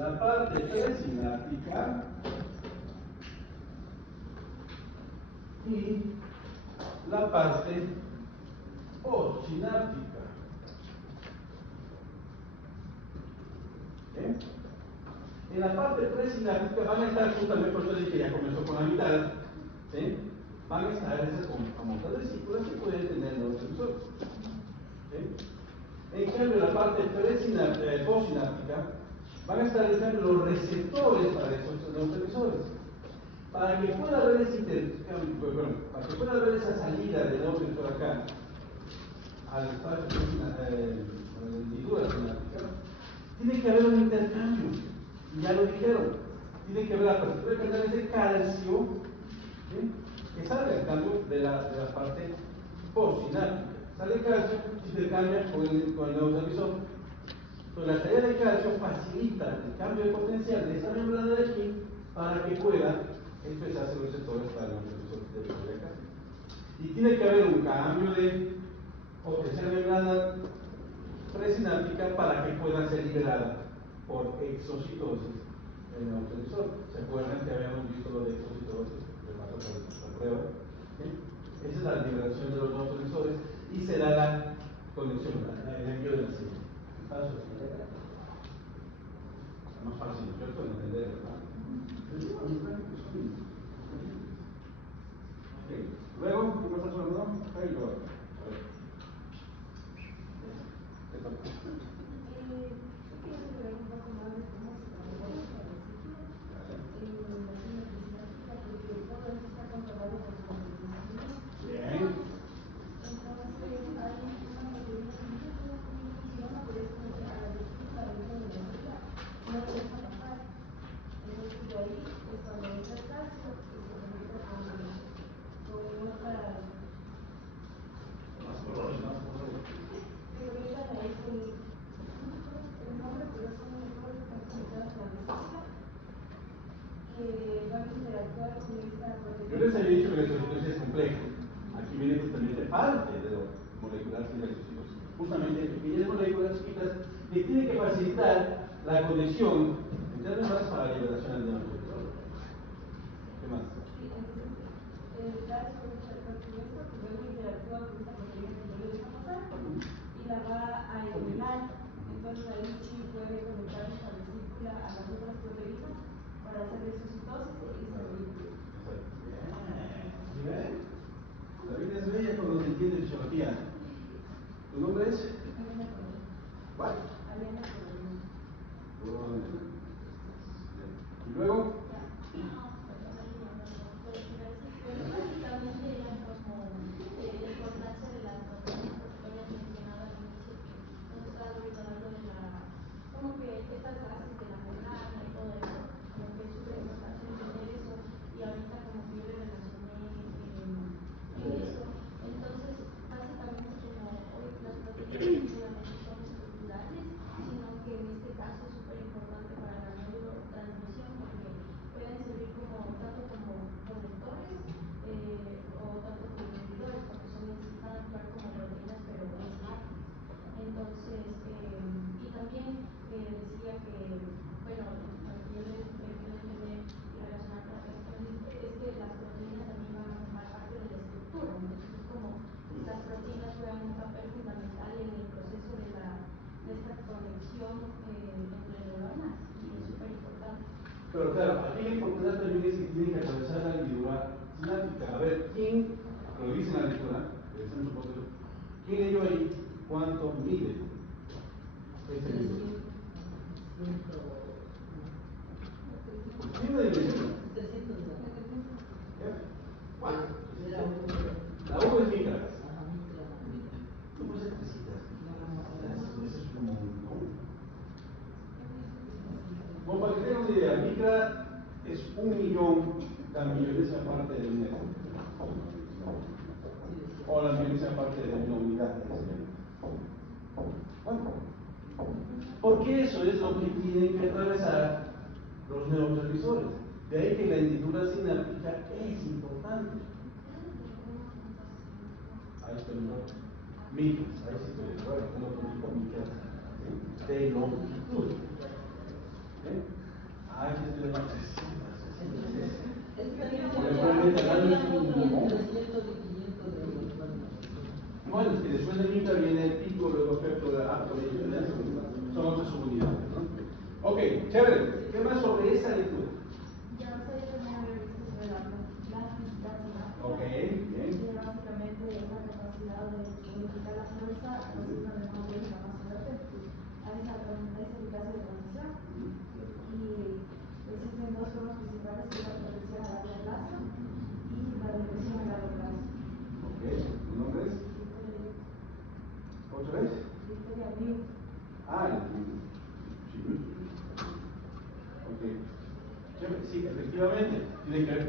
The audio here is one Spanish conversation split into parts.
la parte presináptica y la parte postsináptica. ¿Eh? En la parte presináptica van a estar justamente, por eso dije que ya comenzó con la mitad, ¿sí? Van a estar esas famosas vesículas que pueden tener los sensores. ¿Sí? En cambio, en la parte postsináptica van a estar en cambio los receptores para esos neurotransmisores. Para que pueda haber ese intercambio, para que pueda haber esa salida de neurotransmisor acá al espacio a la hendidura sináptica, tiene que haber un intercambio. Y ya lo dijeron, tiene que haber la partitura de canales de calcio, ¿sí? Que salga el cambio de la parte postsináptica. Sale el calcio y se cambia con el neurotransmisor. Entonces la salida de calcio facilita el cambio de potencial de esta membrana de aquí para que pueda expresarse los receptores para el neurotransmisor de acá. Y tiene que haber un cambio de potencial de membrana presináptica para que pueda ser liberada por exocitosis el neurotransmisor. ¿Se acuerdan que habíamos visto lo de exocitosis? Que pasó por la prueba. ¿Sí? Esa es la liberación de los neurotransmisores y será la conexión, el envío de la señal. Es más fácil, ¿cierto? De entender, ¿verdad? Okay. Luego, ¿cómo estás hablando? Okay, luego. ¿Qué tal? Yo les había dicho que la exocitosis es compleja. Aquí viene justamente parte de lo molecular de la exocitosis. Justamente pequeñas moléculas chiquitas que tienen que facilitar la conexión entre las para la liberación del neurotransmisor. ¿Qué más? El calcio que luego interactúa con esta proteína que yo le dejo pasar y la va a eliminar. Entonces ahí sí puede conectar esta vesícula a las otras proteínas para hacer exocitosis y se Bien. La vida es bella cuando se entiende fisiología. ¿Tu nombre es? ¿Cuál? ¿Y luego? Como que estas bases de la membrana y todo eso, como que es súper importante entender eso, y ahorita como que yo le relacioné en eso. Entonces, básicamente como hoy las proteínas solamente son estructurales, sino que en este caso es súper importante para la neurotransmisión porque pueden servir como tanto como conectores o tanto como inhibidores, porque son necesitadas actuar como proteínas pero es rápido. Entonces, y también decía que, bueno, lo que yo les puedo entender y relacionar con la cuestión es que las proteínas también van a formar parte de la estructura. Entonces, es como las proteínas juegan un papel fundamental en el proceso de esta conexión entre neuronas y es súper importante. Pero claro, aquí la importancia también es que tienen que atravesar la hendidura sináptica. A ver, ¿quién, lo dice en la lectura, quién leyó ahí cuánto mide este libro? ¿Quién de dimensión? ¿Cuánto? La U es micra. No puede ser 300. Eso es como un... Bueno, para que tengan una idea, micra es 1.000.000 la millonésima parte de un metro. O la millonésima parte de una unidad. Bueno, porque eso es lo que tienen que atravesar los neurotransmisores. De ahí que la hendidura sináptica es importante. Ahí está el nombre. Micras, ahí sí te lo recuerdo, como micras de longitud. ¿Eh? chévere. ¿Qué más sobre esa lectura? Ya sé que me había visto sobre la plasticidad sináptica. Ok, bien. Que básicamente es la capacidad de modificar la fuerza haciendo de más lenta, más fuerte. A esa eficacia de transición. Y existen dos formas principales, que es la protección a largo plazo y la depresión a largo plazo. Ok, ¿tu nombre es? ¿Otra vez? Victoria Liu. Ah, sí. Ok. Sí, efectivamente. Tiene que ver.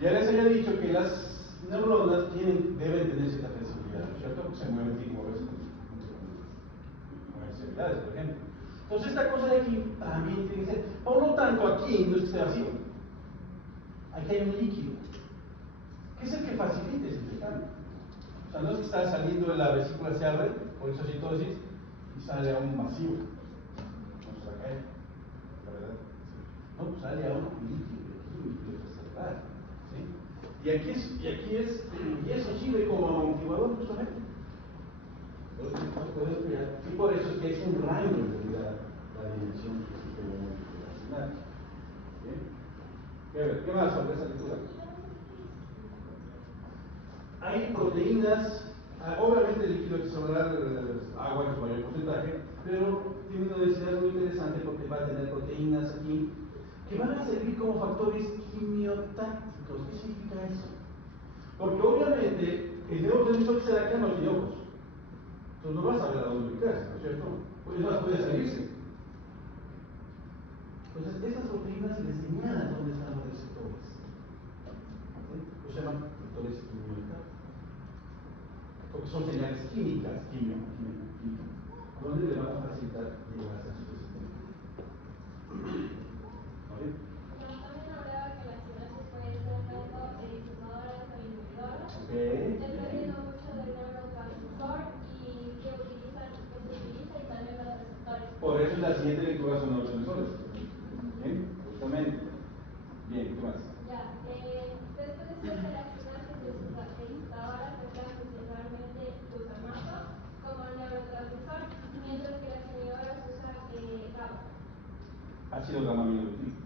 Ya les había dicho que las neuronas deben tener cierta flexibilidad, ¿no es cierto? Se mueven así como ves con extremidades, por ejemplo. Entonces esta cosa de aquí también tiene que ser. Por lo tanto, aquí no es que esté vacío. Aquí hay un líquido, que es el que facilita ese intercambio. O sea, no es que está saliendo de la vesícula, se abre, por eso citosis, y sale a un vacío. No se va a caer, la verdad. No, pues sale a un líquido cerebral. ¿Sí? Y eso sirve como amortiguador justamente. Y por eso es que es un rango en realidad la dimensión que existe en el molecular. ¿Qué más sobre esa lectura? Hay proteínas, obviamente el líquido extracelular, agua en su mayor porcentaje, pero tiene una densidad muy interesante porque va a tener proteínas aquí que van a servir como factores quimiotácticos. ¿Qué significa eso? Porque obviamente el neurotransmisor que se da acá no tiene ojos. Entonces no vas a ver a dónde ubicarse, ¿no es cierto? Pues no puede salirse. Entonces esas proteínas les señalan dónde están los receptores. ¿Sí? Los llaman factores quimiotácticos. Porque son señales químicas, química, donde le van a facilitar llegar a su sistema. ¿Vale? También hablaba que la sinapsis puede ser tanto estimuladora o inhibidora. Ok. Dependiendo mucho del neurotransmisor y que se utiliza y también los receptores. Por eso la siguiente lectura son neurotransmisores. ¿Bien? Justamente. Bien, ¿qué más? Ya, después decía que las sinapsis excitadoras emplean principalmente glutamato como neurotransmisor, mientras que las inhibidoras usan GABA. Ácido gamma-aminobutírico.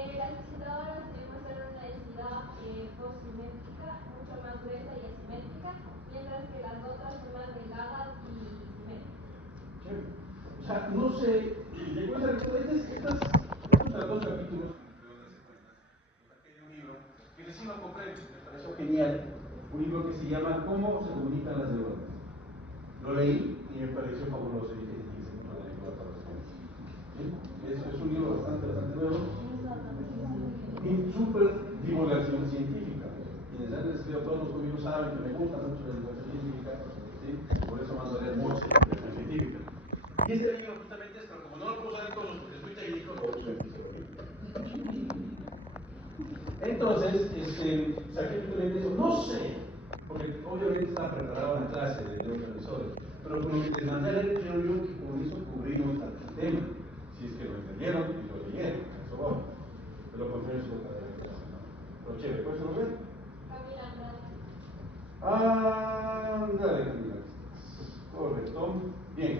Las excitadoras demuestran una densidad postsimétrica mucho más gruesa y asimétrica, mientras que las otras son más delgadas y simétricas. O sea, no sé, recuerda que estos dos capítulos, hay un libro que recién lo compré, me pareció genial, un libro que se llama ¿Cómo se comunican las neuronas? Lo leí y me pareció fabuloso y dije que se puso la lectura para los es un libro bastante nuevo y súper divulgación científica. Quienes han estudiado todos los conmigo saben que me gusta mucho la divulgación científica, ¿sí? Por eso mando a leer mucho de divulgación científica. Y este libro justamente es, pero como no lo puedo usar en todos porque es muy técnico, lo uso en fisiología. Entonces, saqué el eso, no sé, porque obviamente está preparada una clase de neurotransmisores, pero con lo que les mandé a leer, creo yo que con eso cubrimos el tema. Si es que lo entendieron y lo leyeron, eso va. Pero con eso es otra de la clase, ¿no? Pero chévere, ¿puedes lo ver? Camila Andrade. Dale, Camila. Correcto. Bien.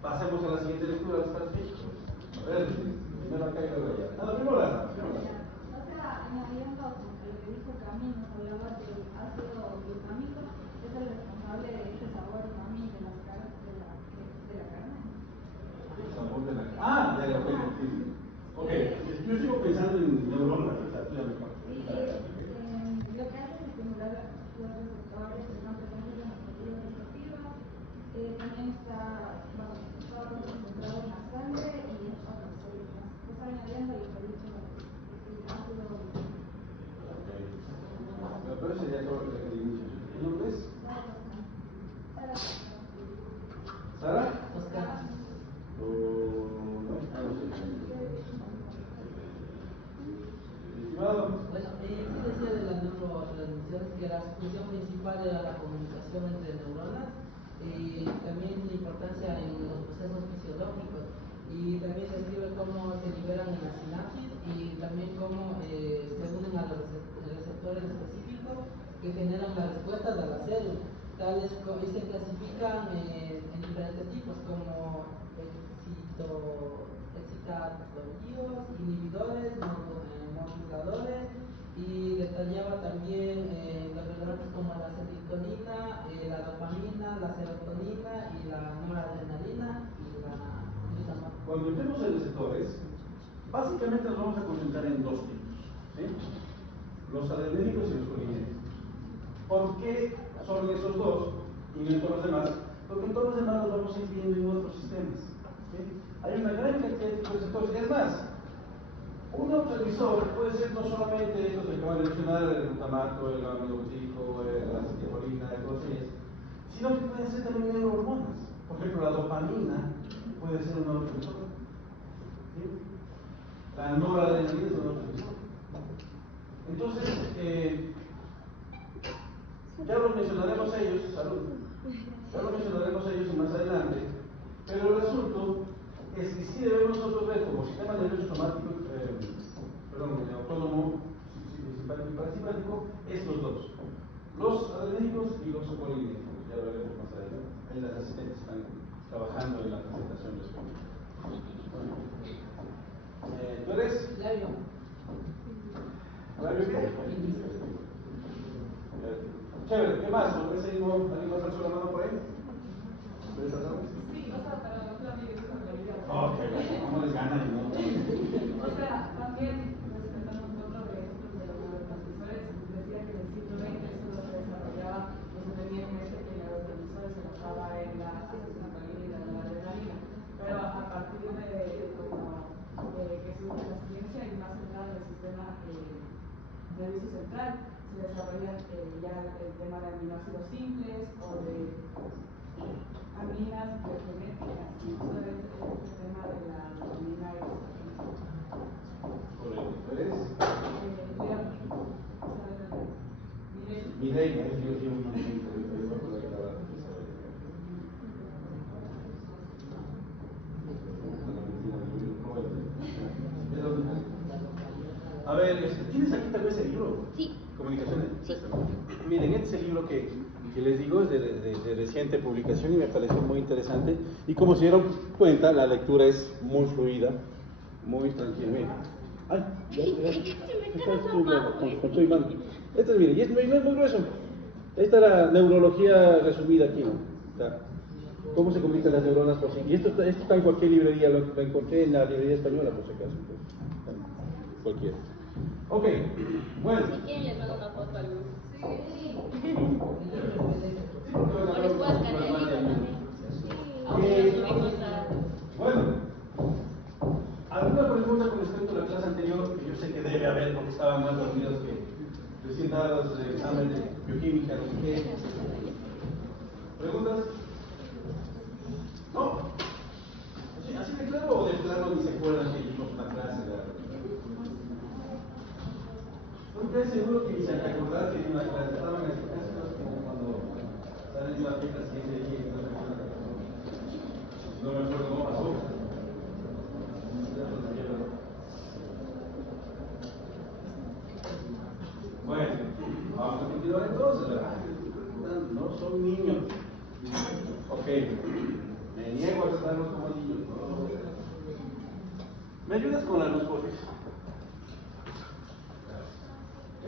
Pasemos a la siguiente lectura de los estratégicos. A ver, primero acá y luego allá. No, primero las damas, primero las damas. O sea, añadiendo como que lo que dijo Camilo, nos hablaba del ácido glutámico, es el responsable de este sabor umami de las carnes, de la carne. El sabor de la de la carne, sí. Ok, yo sigo pensando en neuronas, o sea, tú ya me Lo que hace es estimular los receptores que están presentes en las proteínas digestivas. También está concentrado en la sangre y en otras células. Está añadiendo lo que dice el ácido glutámico. Pero sería todo lo que dice. ¿Tu nombre es? ¿Sara? Oscar. No sé. Estimado. Bueno, sí decía de las neurotransmisiones que la función principal era la comunicación entre neuronas y también la importancia en los procesos fisiológicos y también describe cómo se liberan en la sinapsis y también cómo se unen a los receptores específicos que generan las respuestas a la célula, tales como y se clasifican en diferentes tipos como inhibidores, moduladores, y detallaba también los relatos como la serotonina, la dopamina, la serotonina y la noradrenalina y la glutamina. Cuando entremos en receptores, básicamente nos vamos a concentrar en dos tipos, ¿sí? Los adrenérgicos y los colinérgicos. ¿Por qué son esos dos y no en todos los demás? Porque en todos los demás los vamos a ir viendo en otros sistemas, ¿sí? Hay una gran cantidad de receptores. Es más, un neurotransmisor puede ser no solamente estos que acaban de mencionar, el glutamato, el aminobutírico, la acetilcolina, el coches, sino que pueden ser también neurohormonas. Por ejemplo, la dopamina puede ser un neurotransmisor, ¿sí? La noradrenalina es un neurotransmisor. Entonces, ya los mencionaremos ellos, salud. Ya los mencionaremos ellos más adelante, pero el asunto es que sí debemos nosotros ver como sistema nervioso automático, autónomo, simpático y parasimpático, estos dos, los adrenérgicos y los colinérgicos. Ya lo veremos más adelante. Ahí las asistentes están trabajando en la presentación de esto. ¿Tú eres? Labio. ¿Labio qué? Chévere, ¿qué más? ¿Alguien más alzó la mano por ahí? Sí, o sea, para los amigos de la vida. Ok, ¿cómo les ganan? ¿No? O sea, también respetando un poco de estos de los neurotransmisores, decía que en el siglo XX solo se desarrollaba independientemente que los neurotransmisores se basaba en la acetilcolina y la adrenalina, pero a partir de como que surge la ciencia y más centrada en el sistema nervioso central, se desarrolla ya el tema de aminoácidos simples o de aminas biogenéticas, y eso es el tema de la dopamina y la Correcto. ¿Tú eres? León. Mireia, yo un momento. A ver, ¿tienes aquí tal vez el libro? Sí. Comunicaciones. Sí. Miren, este es el libro que les digo, es de reciente publicación y me pareció muy interesante. Y como se dieron cuenta, la lectura es muy fluida, muy tranquila. Miren. Ay, con tu imán. Este es, miren, y no es muy grueso. Esta era neurología resumida aquí, ¿no? O sea, cómo se comunican las neuronas por sí. Y esto está en cualquier librería, lo encontré en la librería española, por si acaso. Pues, cualquiera. Ok, bueno. Si quieren les mando una foto a alguno. Sí. O les puedo escanear el libro también. Aunque lo subimos a... Bueno, ¿alguna pregunta con respecto a la clase anterior? Que yo sé que debe haber porque estaban más dormidos que recién dados de examen de bioquímica, no sé qué. ¿Preguntas? ¿No? ¿Así de claro o de plano ni se acuerdan que vimos una clase? Estoy seguro que ni se acordar que una clase estaban en esta clase como cuando salen de una fiesta así de no me acuerdo cómo pasó. Bueno, vamos a continuar entonces, ¿verdad? No son niños. Ok, me niego a tratarlos como niños. ¿Me ayudas con la luz, por favor?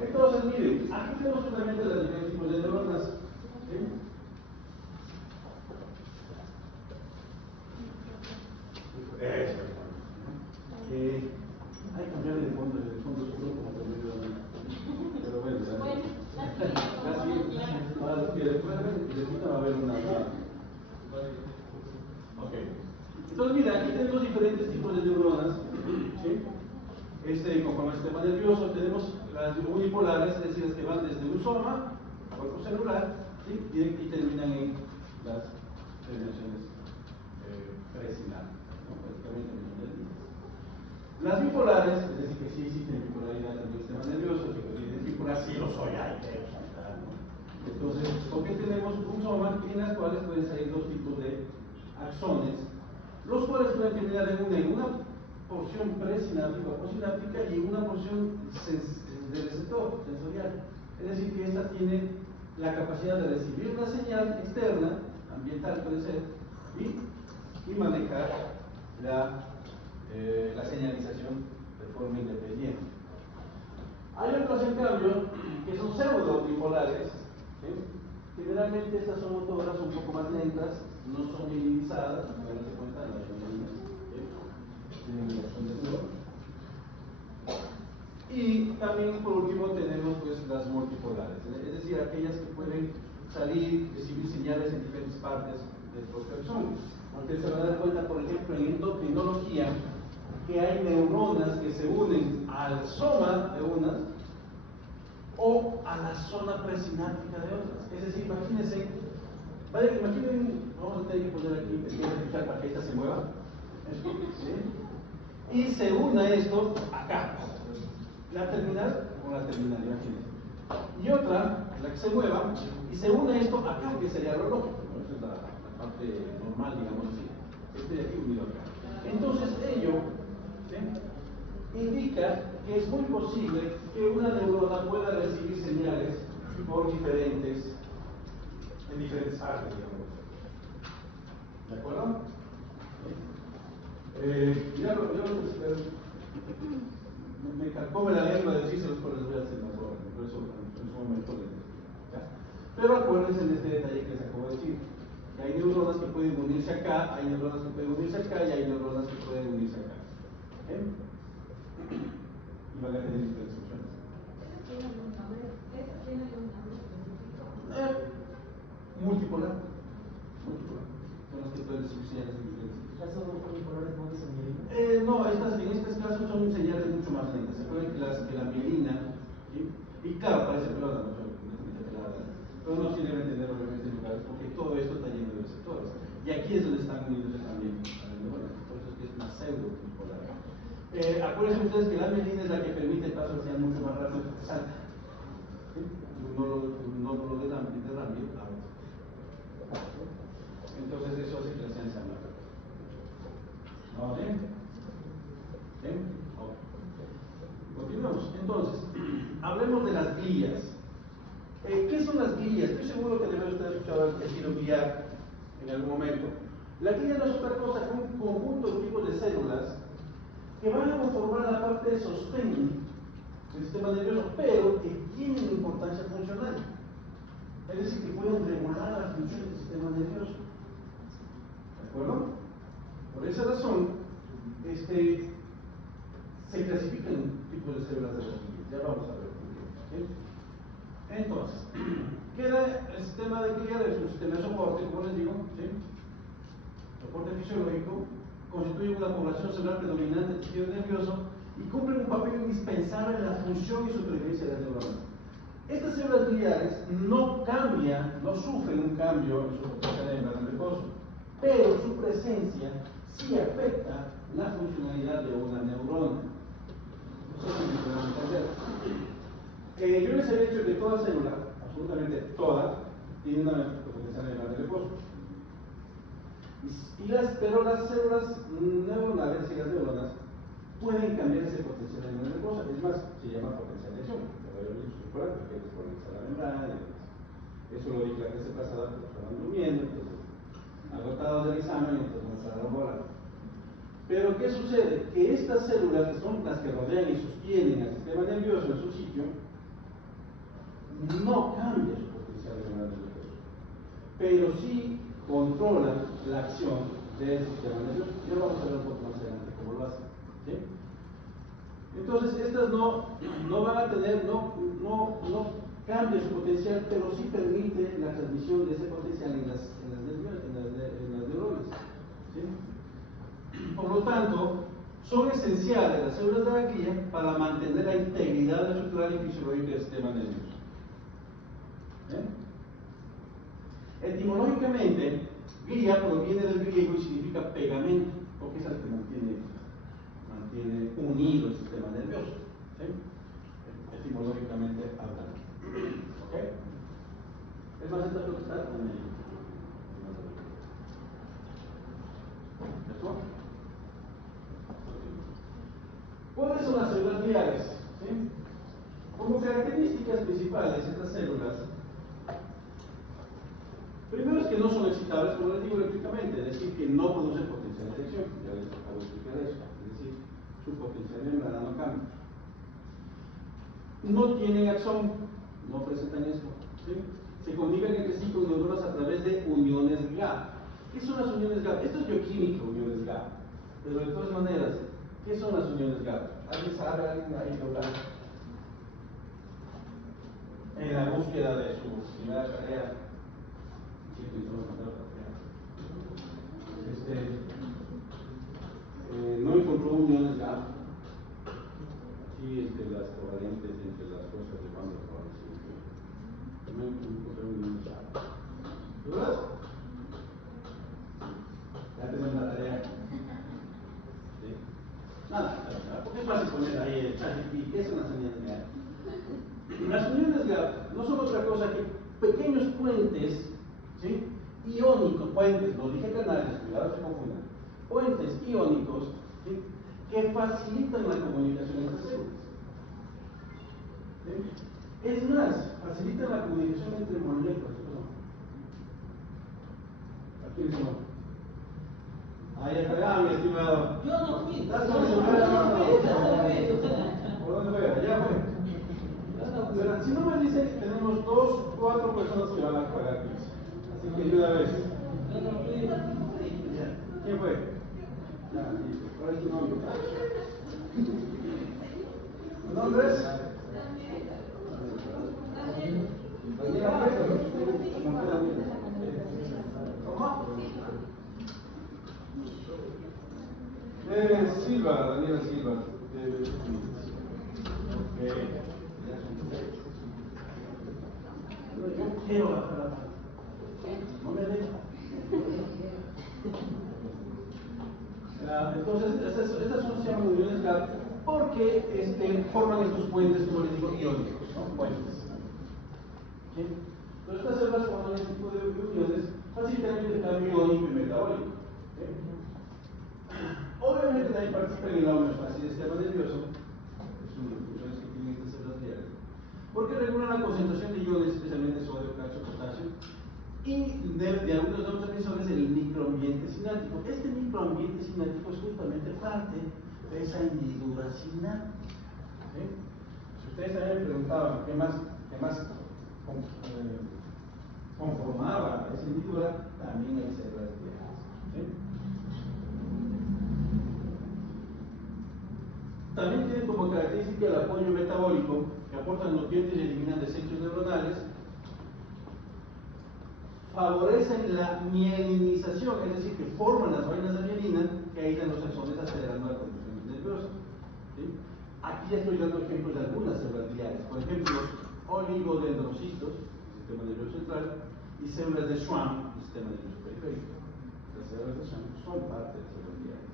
Entonces, miren, aquí tenemos justamente las diferentes tipos de neuronas. ¿Sí? Eso. Hay que cambiar de fondo oscuro como por medio de... Pero bueno, casi, para los que después va a haber una... Ok. Entonces, mira, aquí tenemos diferentes tipos de neuronas. ¿Sí? Conforme al sistema nervioso, tenemos las unipolares, es decir, las que van desde un soma, cuerpo celular, ¿sí? y terminan en las terminaciones presinápticas, ¿no? Las bipolares, es decir, que sí existen bipolaridad en el sistema nervioso, que es bipolar, sí lo soy, ¿no? Entonces, ¿por qué tenemos un soma en las cuales pueden salir dos tipos de axones, los cuales pueden terminar en una porción presináptica o posináptica y una porción de receptor sensorial. Es decir, que estas tienen la capacidad de recibir una señal externa, ambiental puede ser, y manejar la señalización también por último tenemos pues las multipolares, es decir, aquellas que pueden salir, recibir señales en diferentes partes del propio axón. Ustedes se van a dar cuenta, por ejemplo, en endocrinología, que hay neuronas que se unen al soma de unas o a la zona presináptica de otras. Es decir, imagínense, imaginen, vamos a tener que poner aquí, escuchar para que esta se mueva, ¿sí? Y se una esto acá, la terminal con la terminal, imagínense. Y otra, la que se mueva, y se une esto acá, que sería lo lógico, ¿no? Esa es la parte normal, digamos así. Este de aquí unido acá. Entonces ello, ¿sí?, indica que es muy posible que una neurona pueda recibir señales por en diferentes partes, digamos. ¿De acuerdo? Me calcome la lengua de decírselos, pero les voy a hacer más ahora, por eso en su momento les digo. Pero acuérdense de este detalle que les acabo de decir, que hay neuronas que pueden unirse acá, hay neuronas que pueden unirse acá y hay neuronas que pueden unirse acá. Y van a tener diferentes opciones. ¿Eso tiene algún nombre específico? Multipolar. Son los que pueden recibir señales de diferentes. ¿Esos multipolares no dicen mielina? No, en estos casos son señales mucho más lentas. Se acuerdan que la mielina, ¿sí? Y claro, parece pelada, ¿no? Pero no se deben entender obviamente en lugares porque todo esto está lleno de receptores. Y aquí es donde están unidos también. Por eso es que es una pseudo multipolar. Acuérdense ustedes que la mielina es la que permite el paso hacia mucho más rápido que salta. ¿Sí? No lo de Ramiro, entonces eso hace que la sean más rápido. ¿Vale? ¿Bien? Okay. Continuamos. Entonces, hablemos de las glías. ¿Qué son las glías? Estoy seguro que debe usted haber escuchado el estilo guiar en algún momento. La glía no es otra cosa que un conjunto de tipos de células que van a conformar la parte de sostén del sistema nervioso, pero que tienen importancia funcional. Es decir, que pueden regular la función del sistema nervioso. ¿De acuerdo? Por esa razón, se clasifican tipos de células de las glías. Ya vamos a ver por qué. ¿Sí? Entonces, queda el sistema de glía, es un sistema de soporte, como les digo, ¿sí? Soporte fisiológico, constituye una población celular predominante del tejido nervioso y cumple un papel indispensable en la función y supervivencia de las neuronas. Estas células gliales no cambian, no sufren un cambio en su potencial de membrana nerviosa, pero su presencia sí afecta la funcionalidad de una neurona. No sé si me pueden entender. Yo les he dicho que toda célula, absolutamente toda, tiene una potencial de membrana nerviosa. Pero las células neuronales y las neuronas pueden cambiar ese potencial de membrana nerviosa. Es más, se llama potencialización. Porque desconecta la membrana. Eso lo dije la clase pasada, porque estaban durmiendo, entonces, agotados del examen, entonces no se daban bola. Pero ¿qué sucede? Que estas células, que son las que rodean y sostienen al sistema nervioso en su sitio, no cambia su potencial de membrana nerviosa, pero sí controla la acción del sistema nervioso. Ya vamos a ver un poco más adelante cómo lo hace. ¿Sí? Entonces, estas no van a tener, no cambia su potencial, pero sí permite la transmisión de ese potencial en las neuronas. ¿Sí? Por lo tanto, son esenciales las células de la glía para mantener la integridad estructural y fisiológica del sistema nervioso. Etimológicamente, glía proviene del griego y significa pegamento, porque es el que mantiene unido el sistema nervioso. ¿Sí? Etimológicamente hablando. ¿Ok? ¿Es más esta pregunta? ¿Esto? ¿Cuáles son las células gliales? ¿Sí? Como características principales de estas células, primero es que no son excitables, como les digo eléctricamente, es decir, que no producen potencial de elección. Ya les acabo de explicar eso. Es decir, su potencial de membrana no cambia. No tienen axón, no presentan esto. ¿Sí? Se comunican entre sí con neuronas a través de uniones GAP. ¿Qué son las uniones GAP? Esto es bioquímica, uniones GAP. Pero de todas maneras, ¿qué son las uniones GAP? ¿Alguien sabe? ¿Alguien ahí que hablar? en la búsqueda de su primera tarea. No encontró uniones GAP, sí, entre las covariantes, entre las cosas de banda favorecidas. No encontró uniones GAP. ¿Dudas? Ya tenemos la tarea. ¿Sí? Nada, porque es fácil poner ahí el chat y ¿qué son las uniones GAP? Las uniones GAP no son otra cosa que pequeños puentes, ¿sí? Iónicos, puentes, no dije canales, cuidado se confundan, puentes iónicos, ¿sí? Que facilitan la comunicación entre células. ¿Sí? Es más, facilitan la comunicación entre moléculas. ¿A quiénes son? Ahí acá, mi estimado. Yo no fui. ¿Por dónde fue? Allá fue. Pero si no me dicen, tenemos 4 personas que van a pagar 15. Así que de una vez. Yo no fui. ¿Quién fue? Ya, listo. ¿Cuál es tu nombre? ¿Tu nombre es? Daniela Pedro. ¿Cómo? Silva, Daniela Silva. Yo quiero bajar la mano. No me deja. Entonces, estas son se llaman uniones GAP porque forman estos puentes, como les digo, iónicos, ¿no? Puentes. ¿Sí? Entonces, estas células forman este tipo de uniones facilitan el intercambio iónico y metabólico. ¿Sí? Obviamente también participan en la homeostasis del sistema nervioso, es una de las funciones que tienen estas células diarias, porque regulan la concentración de iones, especialmente sodio, calcio, potasio, y de algunos neurotransmisores el microambiente sináptico. Este microambiente sináptico es justamente parte de esa hendidura sináptica. ¿Sí? Si ustedes también me preguntaban qué más conformaba esa hendidura, también hay células diarias. ¿Sí? También tienen como característica el apoyo metabólico, que aportan nutrientes y eliminan desechos neuronales. Favorecen la mielinización, es decir, que forman las vainas de mielina que aíslan los axones acelerando la conducción nerviosa. ¿Sí? Aquí ya estoy dando ejemplos de algunas células gliales, por ejemplo, los oligodendrocitos, sistema nervioso central, y células de Schwann, el sistema nervioso periférico. Las células de Schwann son parte de las células gliales.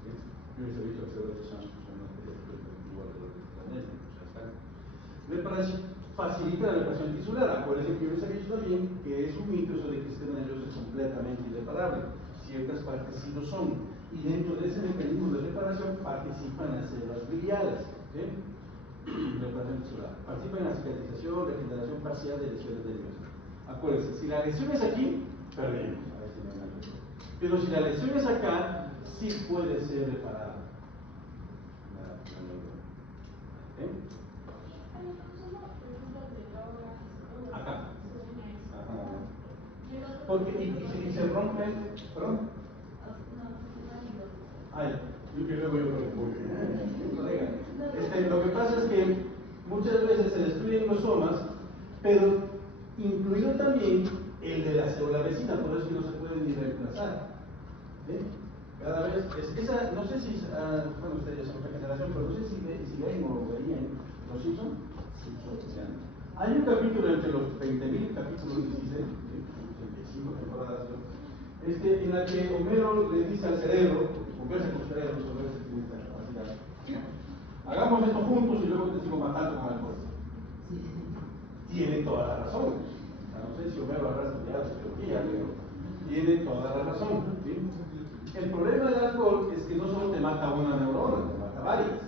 ¿Sí? Yo les he visto las células de Schwann son las igual de los planetas, facilita la reparación tisular. Acuérdense que yo les he dicho también que es un mito eso de que el sistema nervioso es completamente irreparable. Ciertas partes sí lo son. Y dentro de ese mecanismo de reparación participan las células gliales. ¿Sí? Reparación tisular. Participan en la cicatrización, regeneración parcial de lesiones nerviosas. Acuérdense, si la lesión es aquí, perdemos. Pero si la lesión es acá, sí puede ser reparada. ¿Sí? Acá. Porque y se rompe, perdón. Ay, yo que luego colega. Lo que pasa es que muchas veces se destruyen los somas, pero incluido también el de la célula vecina, por eso no se puede ni reemplazar. ¿Sí? Cada vez, no sé si, bueno, ustedes son otra generación, pero no sé si ven o veían los Simpsons. Hay un capítulo entre los 20.000 capítulos 16, 85 temporadas, en la que Homero le dice al cerebro, conversa con el cerebro sobre esta capacidad, hagamos esto juntos y luego te sigo matando con alcohol. Tiene toda la razón. No sé si Homero habrá estudiado psicología, pero tiene toda la razón. ¿Sí? El problema del alcohol es que no solo te mata una neurona, te mata varias.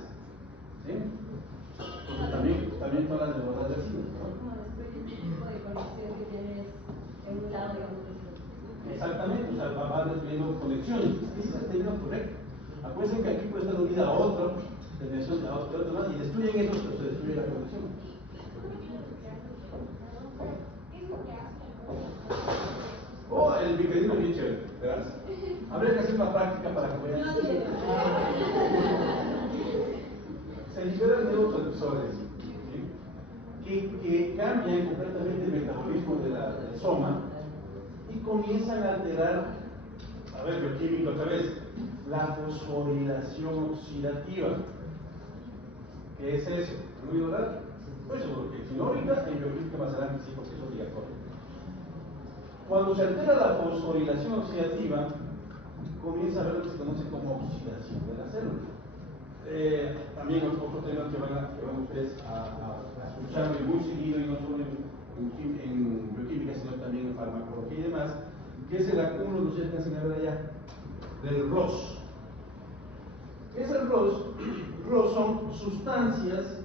¿Sí? Porque también todas las neuronas vecinas, ¿no? Exactamente, o sea, va destruyendo conexiones. Ese es el término correcto. Acuérdense que aquí puede estar unida a otro, a otro más, y destruyen eso, pero se destruye la conexión. Oh, el bicredino es bien chévere, ¿verdad? Habría que hacer una práctica para que vean. Se liberan neurotransmisores, ¿sí? que comienzan a alterar, a ver, bioquímica otra vez, la fosforilación oxidativa. ¿Qué es eso? ¿Han oído hablar? Pues seguro que si no ahorita, en bioquímica más adelante sí, porque es obligatorio. Cuando se altera la fosforilación oxidativa, comienza a haber lo que se conoce como oxidación de la célula. También otro tema que van ustedes a escuchar muy seguido, y no solo en bioquímica, sino también en farmacología y demás, que es el acúmulo, no sé si alcanzan a ver allá, del ROS. ¿Qué es el ROS? ROS son sustancias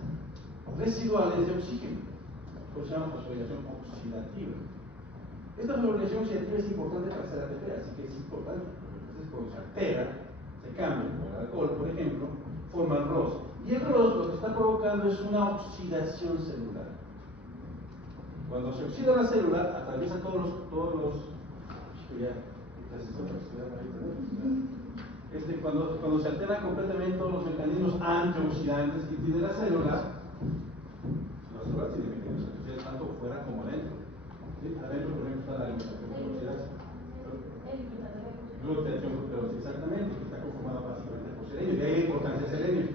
residuales de oxígeno, por eso se llama fosforilación oxidativa. Esta fosforilación oxidativa es importante para hacer ATP, así que es importante. Entonces, cuando se altera, se cambia por el alcohol, por ejemplo, forma el ROS. Y el ROS lo que está provocando es una oxidación celular. Cuando se oxida la célula, atraviesa cuando se alteran completamente todos los mecanismos antioxidantes que tiene la célula tiene mecanismos antioxidantes tanto fuera como adentro. ¿Sí? Adentro, por ejemplo, está la alimentación por oxidación. Glutatión, exactamente, que está conformada básicamente por selenio, de ahí la importancia del selenio.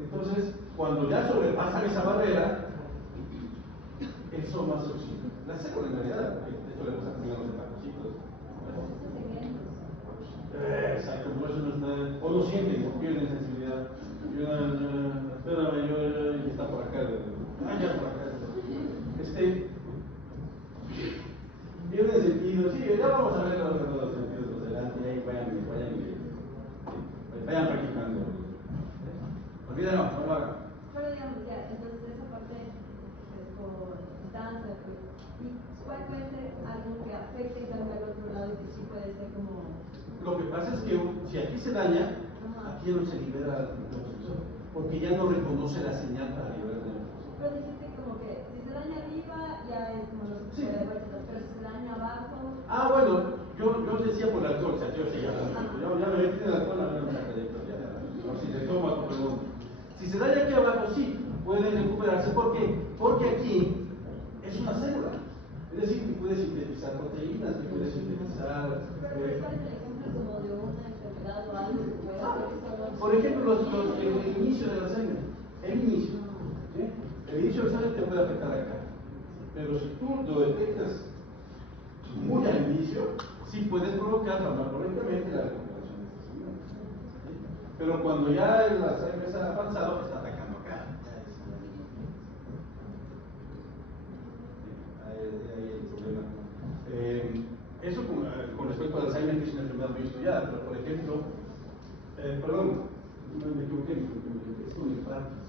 Entonces, cuando ya sobrepasan esa barrera, el soma se oxida. La célula en realidad, porque esto le pasa también a los hepatocitos. Exacto, por eso no están, o no sienten, o pierden sensibilidad. Espérame, yo está por acá. Ya por acá. Pierden sentido, sí, ya vamos a ver los sentidos los adelante, y ahí vayan practicando. Olvídalo, no lo hagan. Pero digamos, ya, entonces esa parte es por distancia, ¿y cuál puede ser algo que afecte en cambio al otro lado y que sí puede ser como... Lo que pasa es que si aquí se daña, aquí ya no se libera el neurotransmisor, porque ya no reconoce la señal para liberar el neurotransmisor. Pero dijiste como que si se daña arriba ya es como lo que se puede ver, pero si se daña abajo... Bueno, yo decía por el alcohol, o sea, yo me metí en el alcohol, no me saca de esto, ya, si se toma, perdón. Si se daña aquí abajo, sí, pueden recuperarse. ¿Por qué? Porque aquí es una célula. Es decir, que puede sintetizar proteínas, que puede sintetizar... ¿Pero cuál es el ejemplo como de una enfermedad o algo que puede hacer? Por ejemplo, el inicio del Alzheimer. El inicio. ¿Sí? El inicio del Alzheimer te puede afectar acá. Pero si tú lo detectas muy al inicio, sí puedes provocar farmacológicamente la recuperación de esta señal. ¿Sí? Pero cuando ya el Alzheimer está avanzado, está atacando acá. Ahí el problema. Eso con respecto al Alzheimer, que es una enfermedad muy estudiada, pero por ejemplo, me equivoqué, es con el Parkinson.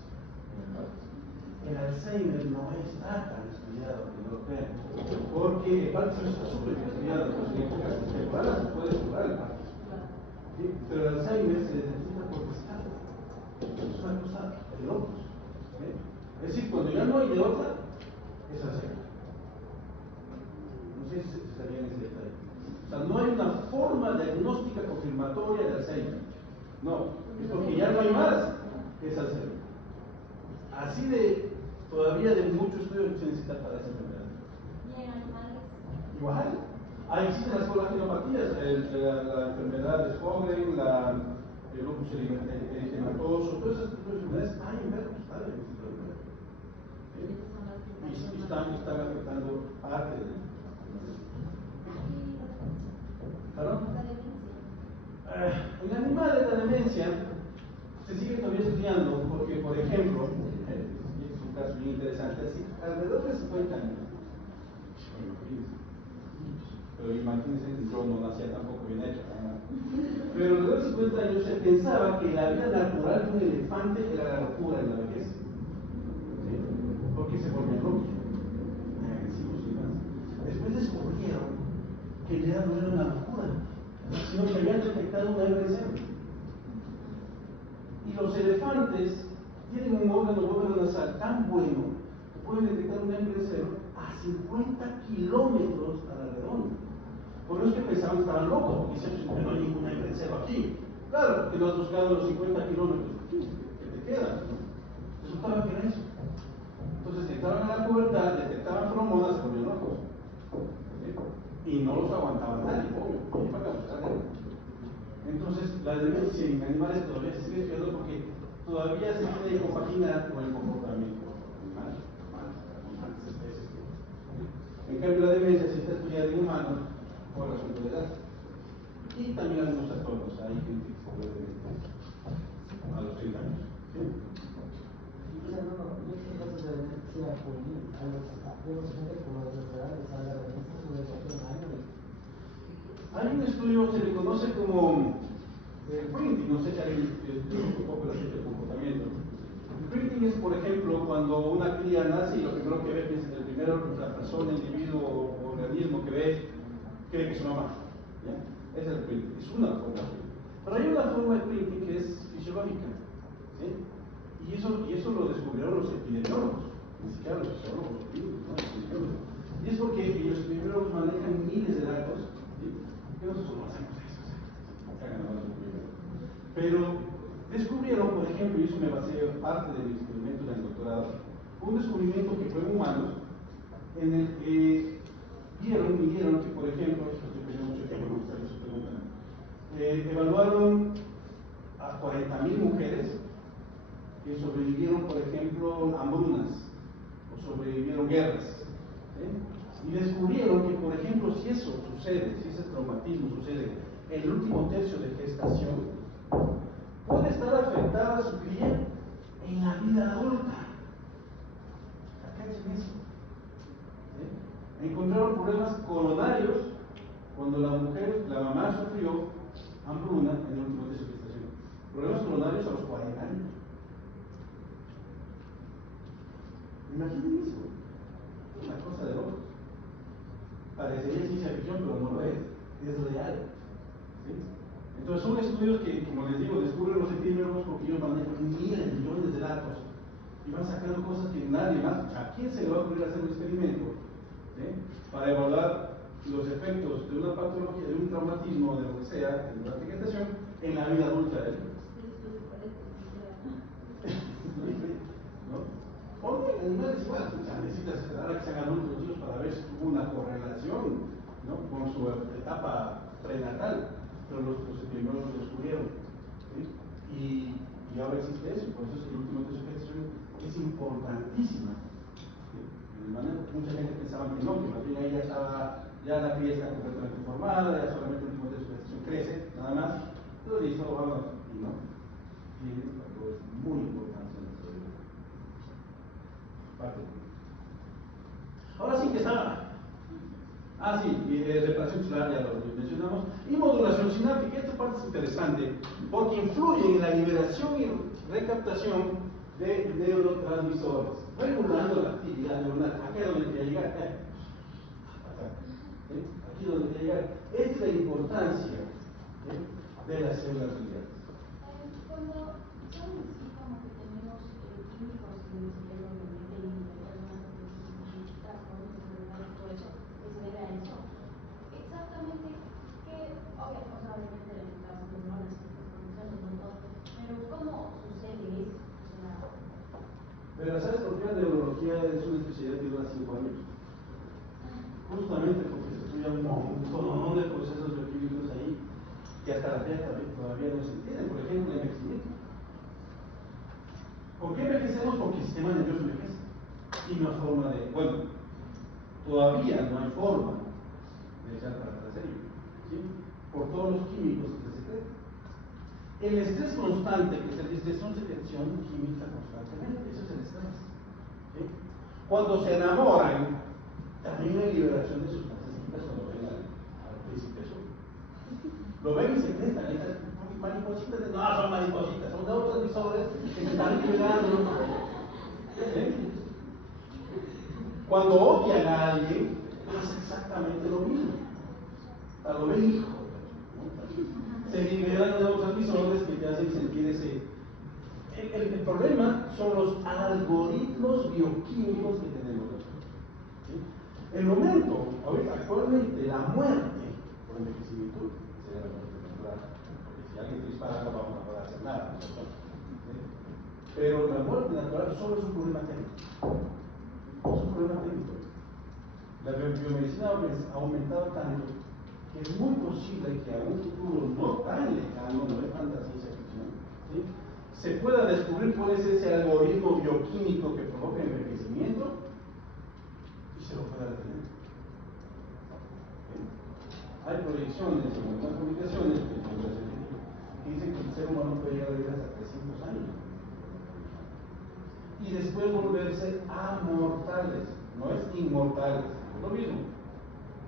El Alzheimer no está tan estudiado, que no lo crean, porque el Parkinson está súper estudiado, pues en épocas contemporáneas se puede curar el Parkinson. ¿Sí? Pero el Alzheimer se detecta por descarte. Es una cosa de locos. ¿Sí? Es decir, cuando ya no hay de otra, es Alzheimer. No sé si sabían ese detalle. O sea, no hay una forma diagnóstica confirmatoria de Alzheimer. No, es porque ya no hay más que es Alzheimer. Así de, todavía de mucho estudio que se necesita para esa enfermedad. ¿Y en animales? Igual. Ahí existen las coagulopatía, la enfermedad de Sjögren, el lupus eritematoso, todas esas enfermedades hay en perros, y están afectando parte de ¿Perdón? En animales la demencia se sigue todavía estudiando porque, por ejemplo, y este es un caso bien interesante, así, alrededor de 50 años, pero imagínense que yo no nacía tampoco bien hecho, ¿no? Pero alrededor de 50 años se pensaba que la vida natural de un elefante era la locura en la vejez, ¿sí? Porque se volvían locos, agresivos y demás. Después descubrieron que en realidad no era una locura, sino que habían detectado una MSM. Y los elefantes tienen un órgano nasal tan bueno que pueden detectar un MSM a 50 kilómetros a la redonda. Por eso es que pensaban que estaban locos, porque decían que no hay ningún MSM aquí. Claro, que lo has buscado los 50 kilómetros que te quedan, ¿no? Resultaba que era eso. Entonces entraban a la pubertad, detectaban feromonas, se volvían locos. Y no los aguantaba nadie, obvio, y iban a buscar de. Entonces, la demencia en animales todavía se sigue estudiando porque todavía se puede compaginar con el comportamiento animal, humanas especies. En cambio, la demencia se está estudiando en humanos por asunto de edad. Y también algunos trastornos, hay gente que se puede a los 30 años. ¿Sí? Yo creo que sea juvenil, algunos gente como de nuestra edad les habla de esto sobre cualquier año. Hay un estudio que se le conoce como printing, no sé si alguien un poco la gente del comportamiento. El printing es, por ejemplo, cuando una cría nace y lo primero que ve es el primero, la persona, el individuo o organismo que ve, cree que es su mamá. ¿Ya? Ese es el printing, es una forma. Pero hay una forma de printing que es fisiológica. ¿Sí? Y eso lo descubrieron los epidemiólogos, ni siquiera los fisiólogos, los epidemiólogos. Y es porque los epidemiólogos manejan miles de datos, ¿sí? Que nosotros no hacemos eso. Pero descubrieron, por ejemplo, y eso me basé parte de mi experimento en el doctorado, un descubrimiento que fue en humanos, en el que midieron que, por ejemplo, esto estoy perdiendo mucho tiempo, no ustedes se preguntan, evaluaron a 40.000 mujeres que sobrevivieron, por ejemplo, hambrunas o sobrevivieron guerras. Y descubrieron que, por ejemplo, si eso sucede, si ese traumatismo sucede en el último tercio de gestación, puede estar afectada a su cría en la vida adulta. Acá es eso. Encontraron problemas coronarios cuando la mamá sufrió hambruna en el último tercio de gestación. Problemas coronarios a los 40 años. Imaginen eso. Es una cosa de locos. Parecería ciencia ficción, pero no lo es real. ¿Sí? Entonces son estudios que, como les digo, descubren los epidemiólogos porque ellos manejan miles, millones de datos y van sacando cosas que nadie más. ¿A quién se le va a ocurrir hacer un experimento para evaluar los efectos de una patología, de un traumatismo, de lo que sea, de una gestación, en la vida adulta de él? ¿No? O no, en animales igual, necesitas esperar a que sean adultos los hijos para ver si tuvo una correlación, ¿no?, con su etapa prenatal, pero los epidemiólogos lo descubrieron. ¿Sí? Y ahora existe eso, por eso es que el último tercio de gestación es importantísima. ¿Sí? Mucha gente pensaba que no, que más bien ahí ya la cría está completamente formada, ya solamente el último tercio de gestación crece, nada más, pero listo, vamos, y no. Y esto es muy importante en nuestra vida. Ahora sí que está. Reparación celular ya lo mencionamos. Y modulación sináptica. Esta parte es interesante porque influye en la liberación y recaptación de neurotransmisores, regulando la actividad neuronal. Aquí es donde quería llegar. Aquí es donde quería llegar. Esta es la importancia de las células gliales. Cuando son así como que tenemos químicos en el cerebro y todo eso, que se debe a eso. Exactamente qué, obviamente las neuronas, pero ¿cómo sucede eso? Pero ¿sabes por qué la neurología es una especialidad que dura 5 años? Justamente porque se estudia un montón de procesos bioquímicos ahí que hasta la fecha todavía no se entienden. Por ejemplo, el envejecimiento. ¿Por qué envejecemos? Porque el sistema nervioso envejece. Y no hay forma de, todavía no hay forma de echar para atrás ello, ¿sí? Por todos los químicos que se secretan. El estrés constante, que es el estrés, son secreción química constantemente, eso es el estrés. ¿Sí? Cuando se enamoran, también hay liberación de sustancias químicas cuando ven al príncipe azul. Lo ven y secretan, esas maripositas, no son maripositas, son neurotransmisores que se están liberando. ¿Sí? Cuando odian a alguien, pasa exactamente lo mismo. A lo ven, hijo. Se liberan neurotransmisores que te hacen sentir ese. El problema son los algoritmos bioquímicos que tenemos. ¿Sí? El momento, actualmente, la muerte por envejecimiento sería la muerte natural. Porque si alguien te dispara, no vamos a poder hacer nada. ¿Sí? Pero la muerte natural solo es un problema técnico. Es un problema técnico. La biomedicina ha aumentado tanto que es muy posible que a un futuro no tan lejano, no es tanta ciencia ficción, ¿sí?, se pueda descubrir cuál es ese algoritmo bioquímico que provoca envejecimiento y se lo pueda detener. Hay proyecciones en algunas publicaciones que dicen que el ser humano puede llegar a vivir hasta 300 años y después volverse amortales, no es inmortales, es lo mismo,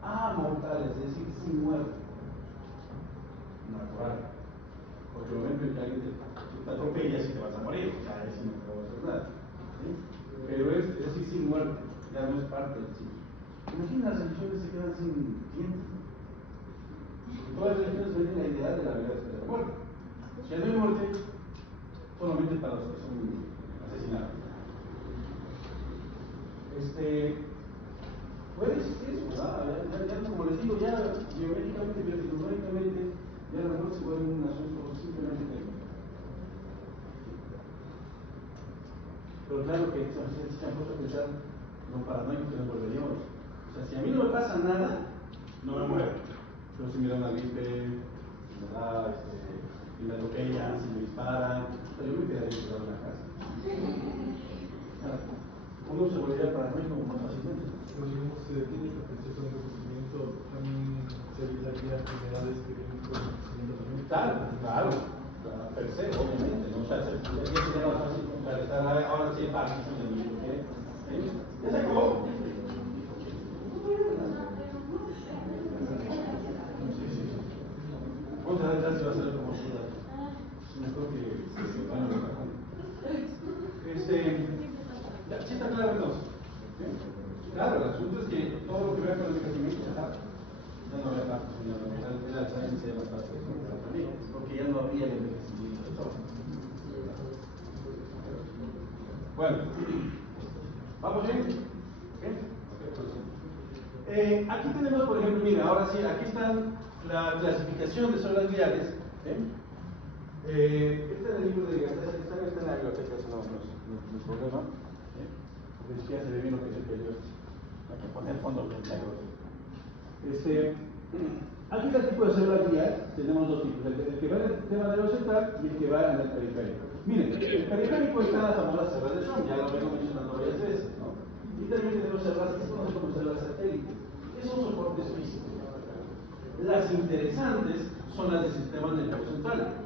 amortales, es decir, sin muerte natural, porque el momento en que alguien te atropella si te vas a morir, ya es si no te va a hacer nada, ¿sí? Pero es decir, sin muerte, ya no es parte del ciclo. Imagina las religiones se quedan sin dientes. Todas las religiones venden la idea de la vida después de la muerte. Si no hay muerte, solamente para los que son asesinados. Puede existir eso, ¿verdad? Ya, como les digo, ya biomédicamente, biotecnológicamente, ya a lo mejor se vuelve un asunto simplemente técnico. Pero claro que se han puesto a pensar lo paranoicos que nos volveríamos. O sea, si a mí no me pasa nada, no me muero. Pero si me da una gripe, si me atropellan, si me disparan, yo me quedaría encerrado en la casa. Uno se volvería paranoico más fácilmente. Pero digamos, tiene esta percepción de conocimiento, también se evitaría enfermedades que vienen con el conocimiento también. Claro, per se, obviamente, ¿no? O sea, sería más fácil estar ahora sí fácil, ¿sí? Ya se acabó. Vamos a ver si va a ser como ciudad. Mejor que se van a ver. ¿Sí está claro entonces? ¿Sí? Claro, el asunto es que todo lo que vea con el envejecimiento ya no había parte, sino la Alzheimer se llama parte también, porque ya no había el envejecimiento de todo. Bueno, ¿vamos bien? ¿Okay? Aquí tenemos, por ejemplo, mira, ahora sí, aquí están la clasificación de células gliales. Este es el libro de García, está en la biblioteca, eso no es problema. Porque ya se ve bien lo que es el periodo. Hay que poner fondo negro. Aquí está el tipo de célula glial. Tenemos dos tipos: el que va en el sistema nervioso central y el que va en el periférico. Miren, el periférico está en las famosas células de Schwann, ya lo vengo mencionando varias veces, ¿no? Y también tenemos células que se conocen como células satélites, que son soportes físicos. Las interesantes son las del sistema nervioso central.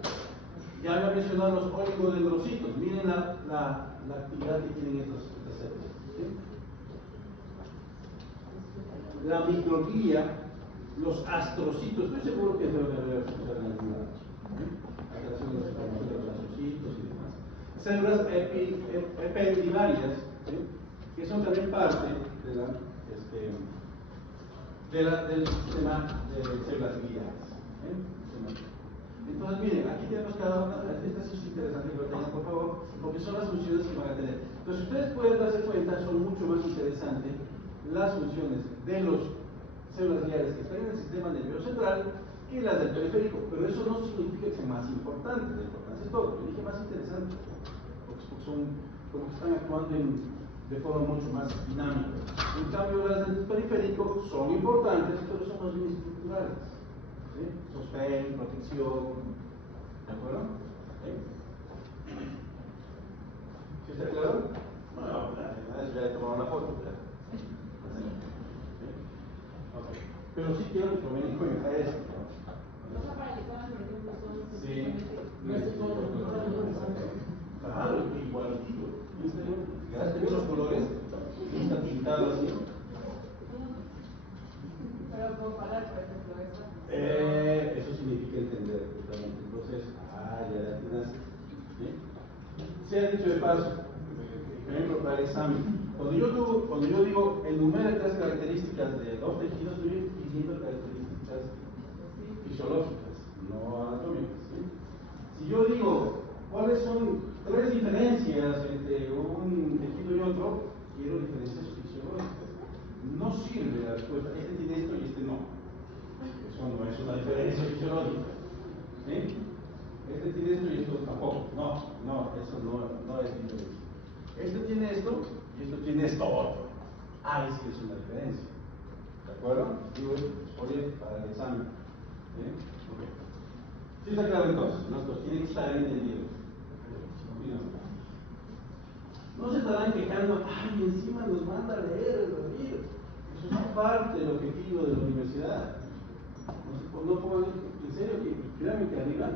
Ya había mencionado los oligodendrocitos. Miren la actividad que tienen estas células. ¿Sí? La microglia, los astrocitos, estoy seguro que se lo debería escuchar en algún lado. Los astrocitos y demás. Células ependimarias, ¿sí?, que son también parte del sistema de células gliales. Entonces, miren, aquí tenemos cada una. Esta es interesante que lo tengan, por favor, porque son las funciones que van a tener. Entonces, ustedes pueden darse cuenta, son mucho más interesantes las funciones de los células gliales que están en el sistema nervioso central que las del periférico, pero eso no significa que sean más importantes. La importancia es todo. Yo dije más interesantes, porque son como que están actuando de forma mucho más dinámica. En cambio, las del periférico son importantes, pero son más bien estructurales. ¿Sí? Sostén, protección, ¿de acuerdo? ¿Sí? ¿Sí está claro? Bueno, ya he tomado la foto, ¿verdad? Okay. Pero sí quiero que tomen en cuenta eso, ¿no? Los paralizadas, por ejemplo, son Sí. Claro, igualito. Gracias a los colores, están pintados así. Pero comparar, por ejemplo, eso. Eso significa entender justamente. Entonces, ya tienes. ¿Sí? Se ha dicho de paso, por ejemplo, para el examen. Cuando yo digo enumera 3 características de 2 tejidos, estoy diciendo características fisiológicas, no anatómicas. ¿Sí? Si yo digo cuáles son 3 diferencias entre un tejido y otro, quiero diferencias fisiológicas. No sirve la respuesta, este tiene esto y este no. Eso no es una diferencia fisiológica. ¿Sí? Este tiene esto y esto tampoco. No, eso no es diferencia. Este tiene esto y esto tiene esto otro. Ahí sí es una diferencia. ¿De acuerdo? Digo, oye, para el examen. Ok. ¿Sí está claro entonces? Nosotros tienen que estar entendidos. No se estarán quejando, ay, encima nos manda a leer el libro. Eso es parte de lo que pido de la universidad. No pongan en serio que créanme que arriba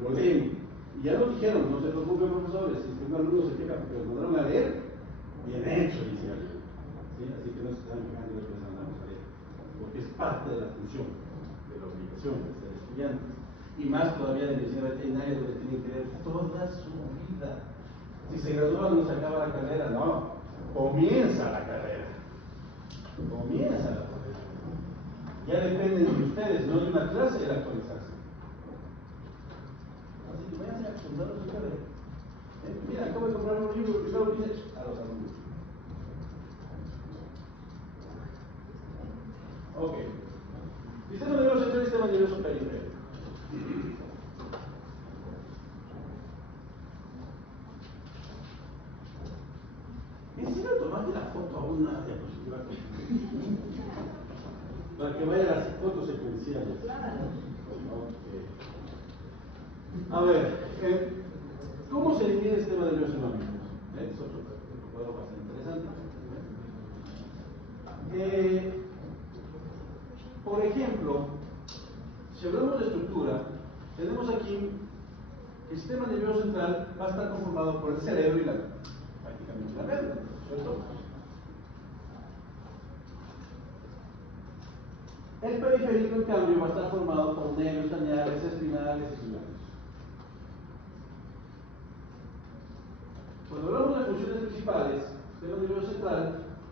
lo leen. Y ya lo dijeron, no se preocupen profesores, si un alumno se queja porque lo mandaron a leer, bien hecho, dice alguien. ¿Sí? Así que no se están quejando de que les mandamos a leer, porque es parte de la función, de la obligación de ser estudiantes. Y más todavía de medicina veterinaria, donde tienen que leer toda su vida. Si se gradúa no se acaba la carrera, no, comienza la carrera. Comienza la carrera. Ya depende de ustedes, no de una clase, el actualizarse. Así que vayan a actualizar su carrera. Mira, acabo de comprar un libro y luego dice a los alumnos. Ok. Sistema nervioso central y sistema nervioso periférico. ¿En serio tomaste la foto a una diapositiva? Para que vayan las fotos secuenciales. Okay. A ver, ¿cómo se divide el sistema nervioso económico? Es otro cuadro bastante interesante. Por ejemplo, si hablamos de estructura, tenemos aquí el sistema nervioso central va a estar conformado por el cerebro y prácticamente la médula, ¿cierto? El periférico, en cambio, va a estar formado por nervios craneales, espinales y ciliares. Cuando hablamos de funciones principales, el sistema nervioso central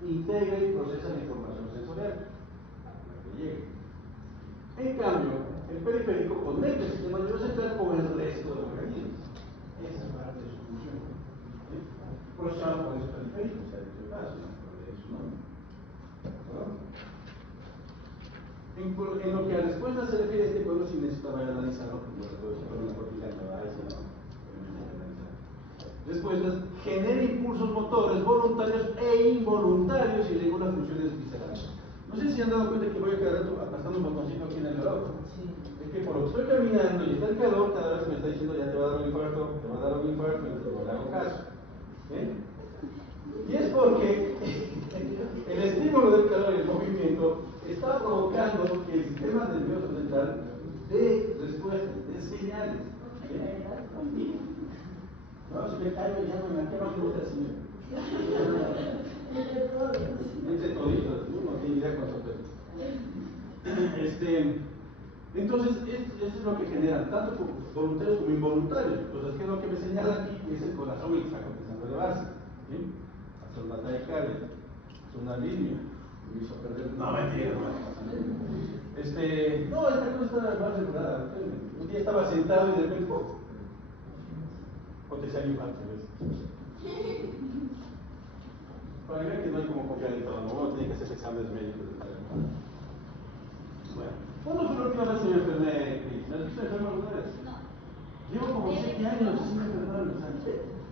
integra y procesa la información sensorial a la que llegue. En cambio, el periférico conecta el sistema nervioso central con el resto del organismo. Esa es parte de su función. Por eso se llama por eso periférico, se ha dicho el paso, de su nombre. En lo que a respuesta se refiere, este pueblo sí necesita analizarlo, porque por una cortita no da eso, no. Respuestas genera impulsos motores voluntarios e involuntarios y regula funciones viscerales. No sé si han dado cuenta que voy a quedar apastando un botoncito aquí en el reloj. Es que por lo que estoy caminando y está el calor, cada vez me está diciendo ya te va a dar un infarto, te va a dar un infarto, y no le hago caso. Y es porque el estímulo del calor y el movimiento está provocando que el sistema nervioso central dé respuestas, dé señales. No, si me caigo ya no me quema mucho así. Entre toditos, no tiene idea cuánto peso. Entonces, eso es lo que generan, tanto voluntarios como involuntarios. Entonces, ¿qué es lo que me señala aquí? Es el corazón que está comenzando a elevarse. Hacer una taquicardia, hacer una arritmia. Me hizo perder. No, mentira, no. No, esta cosa está más regulada. Un día estaba sentado y de repente, potencial infarto, ¿ves? Para ver que no hay como confiar en todo, no tiene que hacer exámenes médicos. Bueno, ¿cuándo fue la última vez que me enfermé, Cris? ¿Me has visto enfermo alguna vez? No. Llevo como 7 años sin enfermarme, o sea,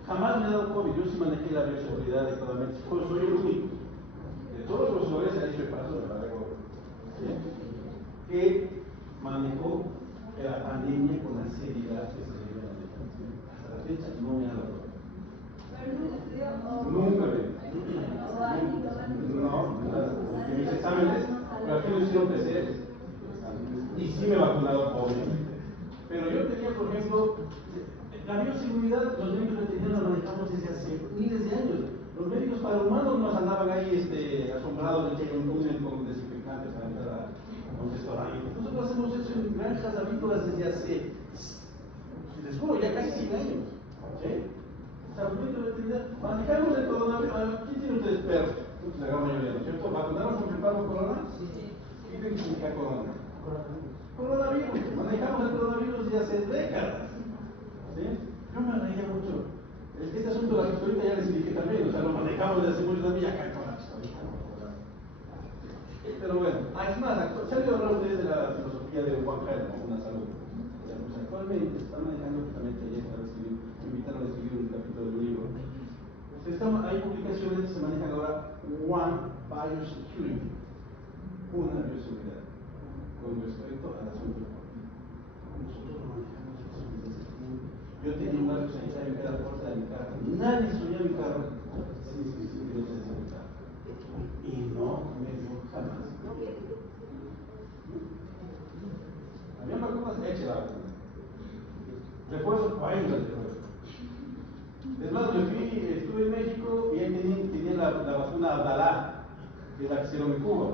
jamás me he dado COVID. Yo sí manejé la bioseguridad adecuadamente. Soy el único de todos los profesores, a hecho el paso de la regla, que manejó la pandemia con la seriedad que se debe manejar. Hasta la fecha no me ha dado COVID. Nunca me. No, en mis exámenes, pero aquí no hicieron PCR. Y sí me he vacunado, obviamente. Pero yo tenía, por ejemplo, la bioseguridad, los médicos veterinarios la manejamos desde hace miles de años. Los médicos para humanos nos andaban ahí asombrados de que unen con desinfectantes para entrar a un restaurante. Nosotros hacemos eso en granjas avícolas desde hace, les juro, ya casi 100 años. ¿Sí? O sea, los médicos veterinarios manejamos el coronavirus. ¿Quién tiene ustedes perros? La gran mayoría, ¿no es cierto? ¿Vacunaron con el paro corona? Sí. ¿Qué significa corona? Coronavirus. Manejamos el coronavirus desde hace décadas. ¿Sí? Yo me reía mucho. Este asunto de la pistolita ya les expliqué también, o sea, lo manejamos desde hace muchos años y acá con la pistolita. Pero bueno, es más, se han oído hablar ustedes de la filosofía de Juan Carlos, una salud. O sea, pues actualmente se está manejando justamente ayer, me invitaron a escribir un capítulo del libro. Hay publicaciones que se manejan ahora One Biosecurity. sanitario en cada puerta de mi carro. Nadie subía a mi carro. Sí, yo tenía mi carro. Y no me dio jamás. Había vacunas hechas la vacuna. Refuerzos, hay las refuerzos. Es más, estuve en México y ahí tenía la vacuna Abdalá, que es la que hicieron en Cuba.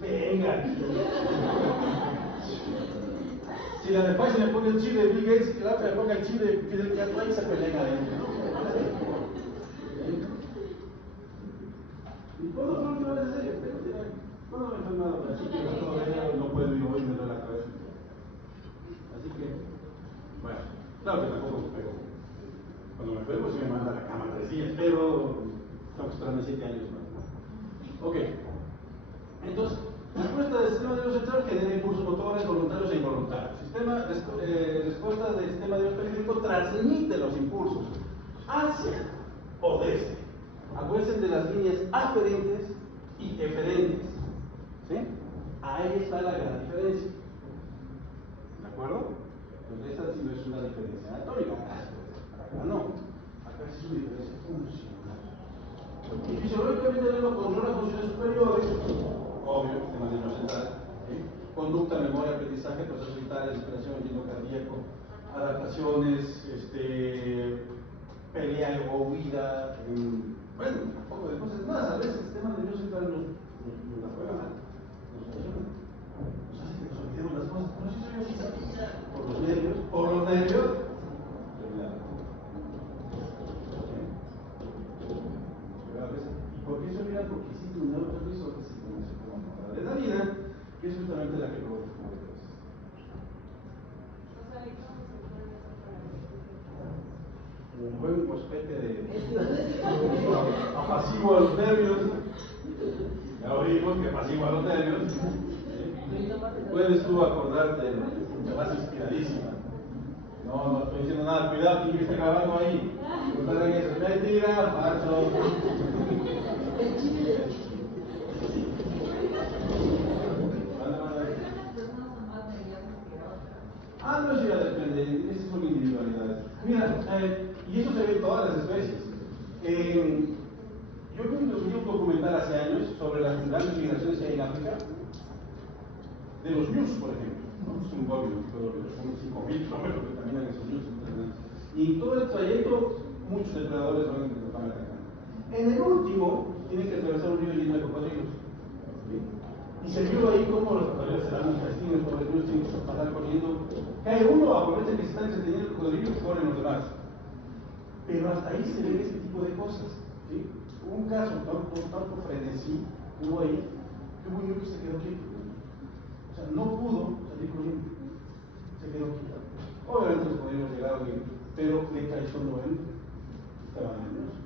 Venga. Si la de Pfizer le pone el chile de Bill Gates, que la otra le ponga el chile de Fidel Castro, ahí se pelean adentro. ¿Y cuándo fue la última vez en serio? ¿Cuándo me he enfermado? Así que todavía no puedo ir hoy, me duele la cabeza. Así que, bueno, claro que tampoco me pego. Cuando me enfermo sí me manda a la cama 3 días, pero tengo que esperarme 7 años más. Ok. Entonces, respuesta del sistema nervioso central genera impulsos motores voluntarios e involuntarios. Respuesta del sistema nervioso periférico transmite los impulsos hacia o desde. Acuérdense de las líneas aferentes y eferentes. ¿Sí? Ahí está la gran diferencia. ¿De acuerdo? Pues esta sí no es una diferencia anatómica. Acá no. Acá sí es una diferencia funcional. Y fisiológicamente lo controla funciones superiores. Obvio, sistema nervioso central, ¿sí? Conducta, memoria, aprendizaje, procesos vitales, respiración, ritmo cardíaco, adaptaciones, pelea o huida, bueno, un poco de cosas más. A veces el sistema nervioso central nos la juega mal, nos funciona, nos hace que nos olvidemos las cosas. Pero si soy así, por los nervios, ¿Y por qué se olvida? Porque existe un neurotransmisor que se conoce como adrenalina, que es justamente la que provoca juguetes. Un buen cospete de apacigua a los nervios. Ya oímos que apacigua a los nervios. Puedes tú acordarte, te vas inspiradísima. No estoy diciendo nada, cuidado, ¿quién está grabando ahí? Mentira, falso. No, eso ya depende, esas son individualidades. Mira, y eso se ve en todas las especies. Yo vi un documental hace años sobre las grandes migraciones que hay en África, de los ñus, por ejemplo. ¿No? Es un gobio, son 5.000 kilómetros que caminan esos ñus. Y en todo el trayecto, muchos depredadores van atacando. En el último, tienen que atravesar un río lleno de cocodrilos. ¿Sí? Y se vio ahí cómo los cocodrilos se dan un castillo, los cocodrilos tienen que pasar corriendo. Cae uno, aprovecha que se están entreteniendo el cocodrilo y corren los demás. Pero hasta ahí se ven ese tipo de cosas. ¿Sí? Hubo un caso, tanto frenesí, hubo ahí, que hubo uno que se quedó quieto. O sea, no pudo salir corriendo. Se quedó quieto. Obviamente los cocodrilos llegaron, pero le traicionó él. Estaba nervioso.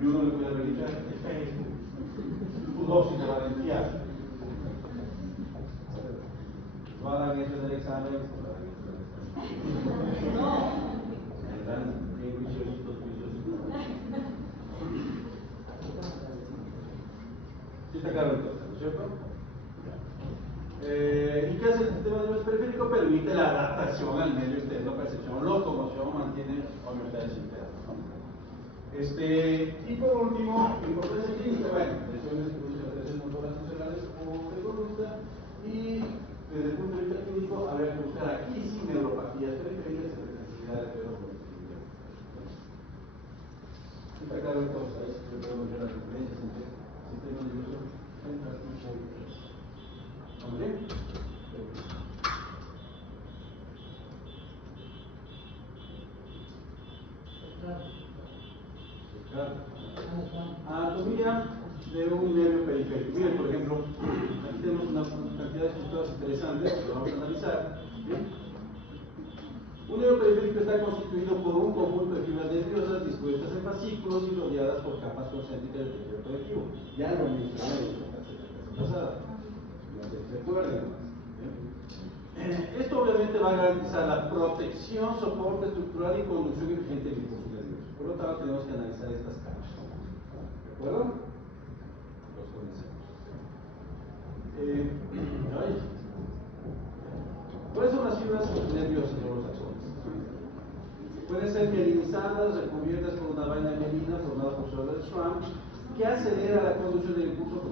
Y uno le puede haber dicho, tu dosis de valentía. No hagan eso del examen. Están bien juiciositos. ¿Sí está claro entonces, ¿no es cierto? ¿Y qué hace el sistema nervioso periférico? Permite la adaptación al medio externo, percepción, locomoción, mantiene homeostasis interna, ¿no? Y por último, importancia clínica, bueno, lesiones que producen alteraciones motoras funcionales o de conducta, y desde el punto de vista clínico, habría que buscar aquí sí neuropatías periféricas y hipersensibilidad de los movimientos. Está claro entonces, ahí sí podemos ver las diferencias entre sistema nervioso central y periférico. ¿Estamos bien? Anatomía de un nervio periférico. Miren, por ejemplo, aquí tenemos una cantidad de estructuras interesantes que vamos a analizar. ¿Bien? Un nervio periférico está constituido por un conjunto de fibras nerviosas dispuestas en fascículos y rodeadas por capas concéntricas de tejido conectivo. Ya lo mencioné en la clase pasada. No se recuerden. Esto obviamente va a garantizar la protección, soporte estructural y conducción eficiente del impulso nervioso. Por lo tanto, tenemos que analizar estas capas. ¿De acuerdo? Los conocemos. ¿Cuáles son las fibras nerviosas o los axones? Pueden ser mielina polinizadas, recubiertas por una vaina mielina formada por células Schwann, que acelera la conducción del impulso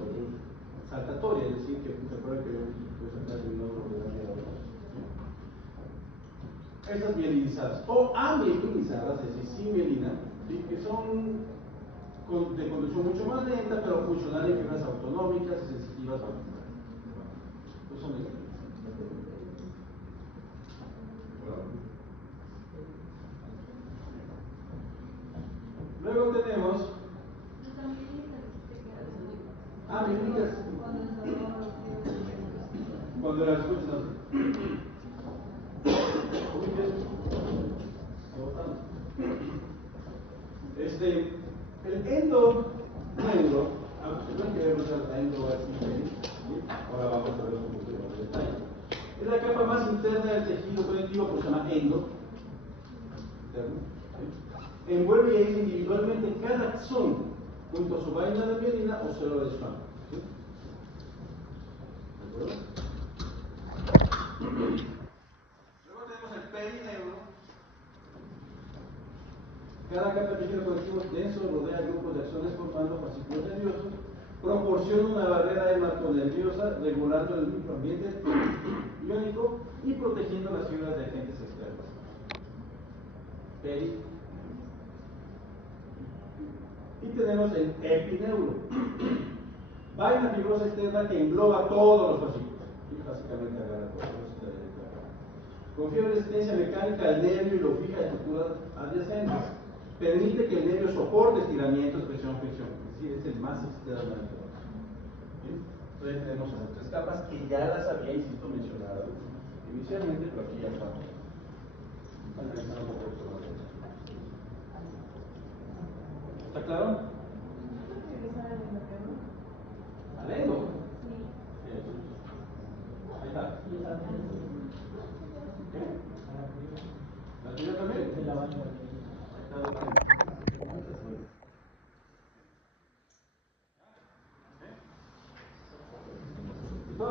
saltatoria, es decir, que se acuerdan que yo sacar el logro de la mielina. Estas mielinizadas o amielinizadas, es decir, sin mielina, ¿sí? Que son de conducción mucho más lenta, pero funcional en fibras autonómicas y sensitivas a la son estos. Luego tenemos mielinitas. Cuando las escuchas el endo neuro, no queremos el endo así, ahora vamos a ver un poquito más de detalle. Es la capa más interna del tejido conectivo, pues se llama endo. Envuelve y aísla individualmente cada axón junto a su vaina de mielina o célula de Schwann. ¿Sí? ¿De acuerdo? Luego tenemos el perineuro. Cada capa de tejido conectivo denso rodea grupos de axones formando fascículos nerviosos, proporciona una barrera hematonerviosa regulando el microambiente iónico y protegiendo las fibras de agentes externos. Y tenemos el epineuro, vaina fibrosa externa que engloba todos los fascículos y básicamente agarra todo. Confiere resistencia mecánica al nervio y lo fija a estructuras adyacentes. Permite que el nervio soporte estiramientos, presión, fricción. Es decir, es el más externo del trabajo. Entonces tenemos esas tres capas que ya las había, insisto, mencionado inicialmente, pero aquí ya estamos analizando un poco esto más. ¿Está claro? ¿Alendo? Sí. Ahí está. ¿Qué? ¿La tuya también? Sí, la vaina. ¿Listo?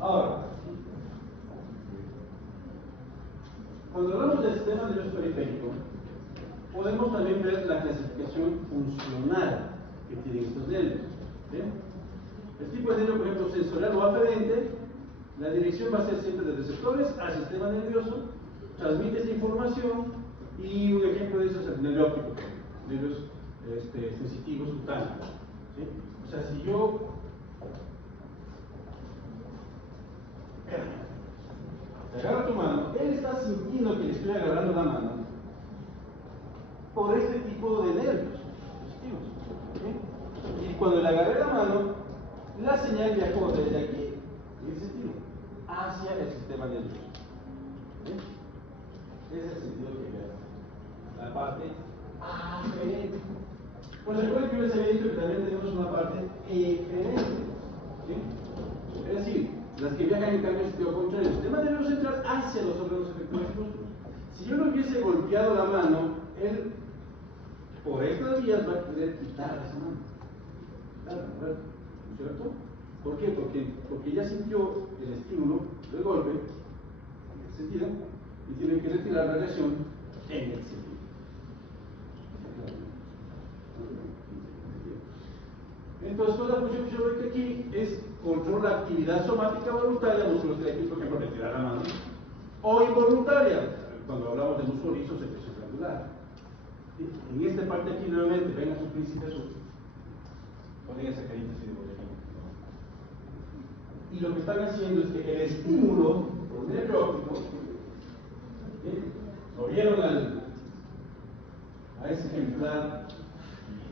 Ahora, cuando hablamos del sistema nervioso periférico, podemos también ver la clasificación funcional que tienen estos nervios. ¿Sí? El tipo de nervio, por ejemplo, sensorial o aferente, la dirección va a ser siempre de receptores al sistema nervioso, transmite esta información, y un ejemplo de eso es el nervio óptico, nervios sensitivos cutáneos. ¿Sí? O sea, si yo te agarro tu mano, él está sintiendo que le estoy agarrando la mano por este tipo de nervios positivos. ¿Sí? Y cuando le agarré la mano, la señal viajó desde aquí, en ese sentido, hacia el sistema nervioso. ¿Sí? Ese es el sentido que vea. La parte aferente. Pues recuerden que yo les había dicho que también tenemos una parte eferente. ¿Sí? Es decir, las que viajan en cambio en sentido contrario, el sistema nervioso central hacia los órganos efectuales. Si yo le hubiese golpeado la mano, él por estas vías va a querer quitar esa mano. ¿No es cierto? ¿Por qué? Porque ya sintió el estímulo del golpe, en el sentido, y tiene que retirar la reacción en el sentido. Entonces, toda la función fisiológica aquí es controlar la actividad somática voluntaria, musculoesquelética, por ejemplo, retirar la mano, o involuntaria, cuando hablamos de músculo liso, secreción glandular. En esta parte aquí, nuevamente, ven a su príncipe azul, ponen esa carita así de boletín. Y lo que están haciendo es que el estímulo por nervio óptico, lo vieron a ese ejemplar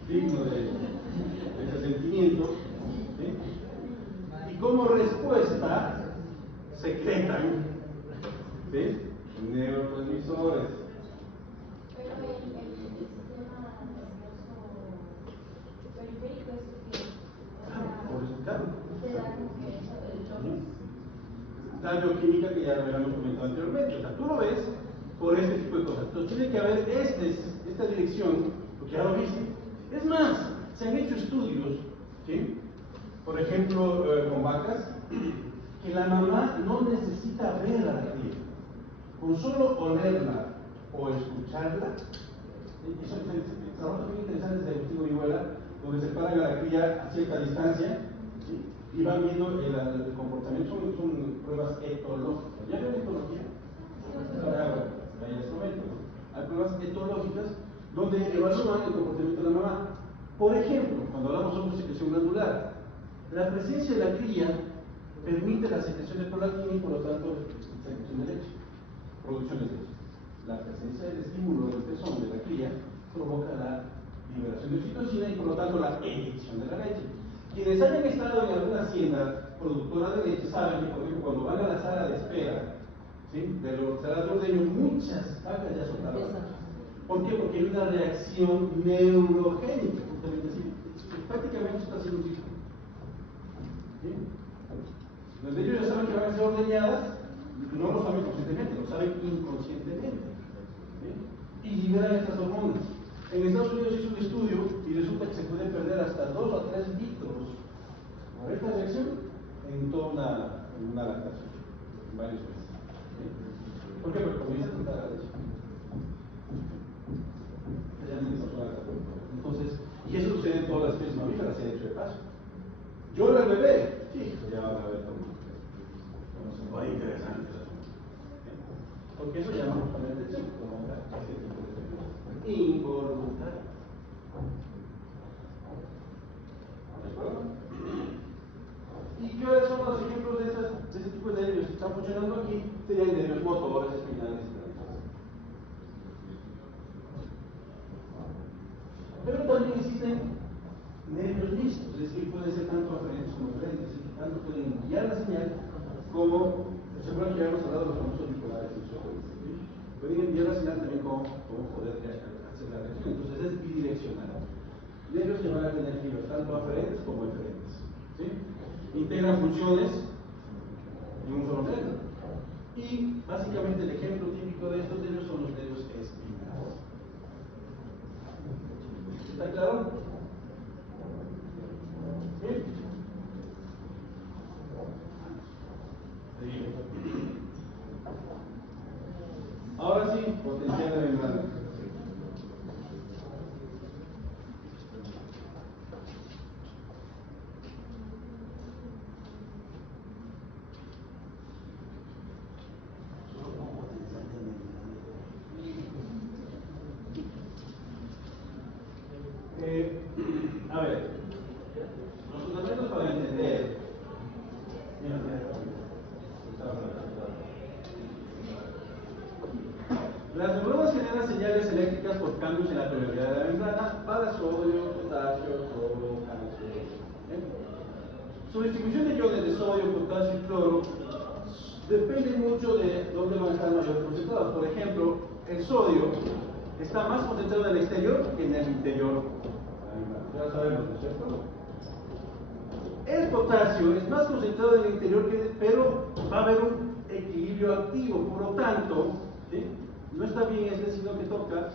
digno de ese sentimiento, ¿sí? Y como respuesta secretan, ¿sí? Neurotransmisores. Pero el sistema nervioso periférico es que Por eso, claro. te da como que La bioquímica que ya lo habíamos comentado anteriormente, o sea, tú lo ves por este tipo de cosas. Entonces tiene que haber esta dirección, porque ya lo viste. Es más, se han hecho estudios, ¿sí? Por ejemplo, con vacas, que la mamá no necesita ver a la cría. Con solo olerla o escucharla, y son trabajos muy interesantes de Agustín Orihuela, donde se paran a la cría a cierta distancia, ¿sí? Y van viendo el comportamiento, son pruebas etológicas. ¿Ya ven etología? Ahí en este momento, ¿no? Hay pruebas etológicas donde evalúan el comportamiento de la mamá. Por ejemplo, cuando hablamos sobre secreción glandular, la presencia de la cría permite la secreción de prolactina y por lo tanto secreción de leche, producción de leche. La presencia del estímulo del pezón de la cría provoca la liberación de oxitocina y por lo tanto la eyección de la leche. Quienes hayan estado en alguna hacienda productora de leche saben que, por ejemplo, cuando van a la sala de espera, ¿sí?, de los salados ordeños, muchas vacas ya son tabadas. ¿Por qué? Porque hay una reacción neurogénica, justamente así. Prácticamente está haciendo un ciclo. ¿Sí? Los ellos ya saben que van a ser ordeñadas, no lo saben conscientemente, lo saben inconscientemente. ¿Sí? Y liberan estas hormonas. En Estados Unidos se hizo un estudio y resulta que se puede perder hasta 2 o 3 litros por esta reacción en toda una lactación, en varios meses. ¿Sí? ¿Por qué? Porque comienza a cortar la leche. Entonces, y eso sucede en todas las especies mamíferas, se ha hecho de paso. Llora el bebé, hijo, ya van a ver cómo. Muy interesante. Porque eso llama justamente atención, como ese tipo de efectos involuntario. ¿De acuerdo? ¿Y qué son los ejemplos de ese tipo de nervios que están funcionando aquí? Serían nervios motores, espinales y transversales. Pero también existen nervios mixtos, es decir, pueden ser tanto aferentes como aferentes, es decir, tanto pueden enviar la señal como, seguro que ya hemos hablado de los famosos bipolares, ¿sí? Pueden enviar la señal también como poder hacer la reacción, entonces es bidireccional. Nervios que van a tener fibras tanto aferentes como eferentes, ¿sí? Integran funciones en un solo nervio. Y básicamente el ejemplo típico de estos nervios son los nervios espinales. ¿Está claro? ¿Bien? Ahora sí, potencial de membrana. A ver, los fundamentos para entender. Las neuronas generan señales eléctricas por cambios en la permeabilidad de la membrana para sodio, potasio, cloro, calcio. Su distribución de iones de sodio, potasio y cloro depende mucho de dónde van a estar mayores concentrados. Por ejemplo, el sodio está más concentrado en el exterior que en el interior. Ya sabemos, ¿no es cierto? El potasio es más concentrado en el interior, pero va a haber un equilibrio activo, por lo tanto, ¿sí?, no está bien ese, sino que toca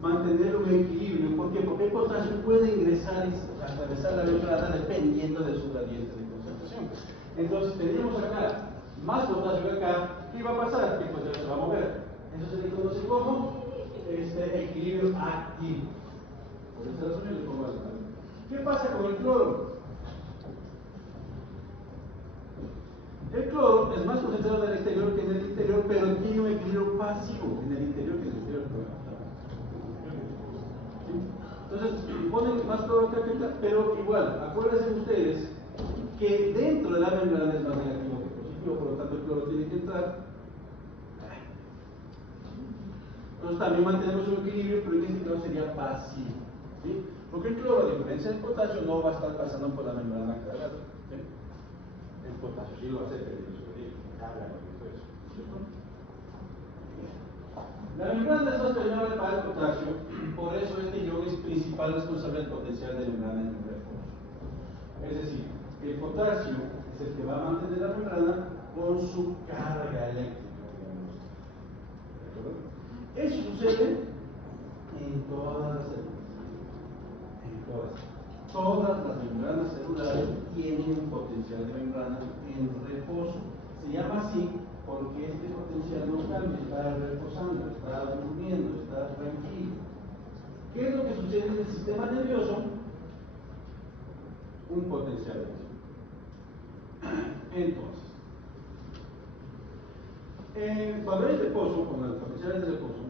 mantener un equilibrio. ¿Por qué? Porque el potasio puede ingresar y atravesar la membrana dependiendo de su gradiente de concentración. Entonces, tenemos acá más potasio que acá. ¿Qué va a pasar? Que el potasio se va a mover. Eso se le conoce como equilibrio activo. Por esta razón yo le pongo así. ¿Qué pasa con el cloro? El cloro es más concentrado en el exterior que en el interior, pero tiene un equilibrio pasivo en el interior que en el exterior. ¿Sí? Entonces, ponen más cloro que acá, pero igual, acuérdense ustedes que dentro de la membrana es más negativo que positivo, por lo tanto el cloro tiene que entrar. Entonces también mantenemos un equilibrio, pero en este caso sería pasivo. ¿Sí? Porque el cloro, a diferencia del potasio, no va a estar pasando por la membrana cada rato. ¿Sí? El potasio sí lo hace, pero la membrana es más permeable para el potasio, por eso este ion es principal responsable del potencial de membrana en el refuerzo. Es decir, el potasio es el que va a mantener la membrana con su carga eléctrica. Eso sucede en todas las células. En todas. Todas las membranas celulares tienen un potencial de membrana en reposo. Se llama así porque este potencial no cambia, está reposando, está durmiendo, está tranquilo. ¿Qué es lo que sucede en el sistema nervioso? Un potencial de acción. Entonces, cuando hay reposo, como el potencial es de reposo,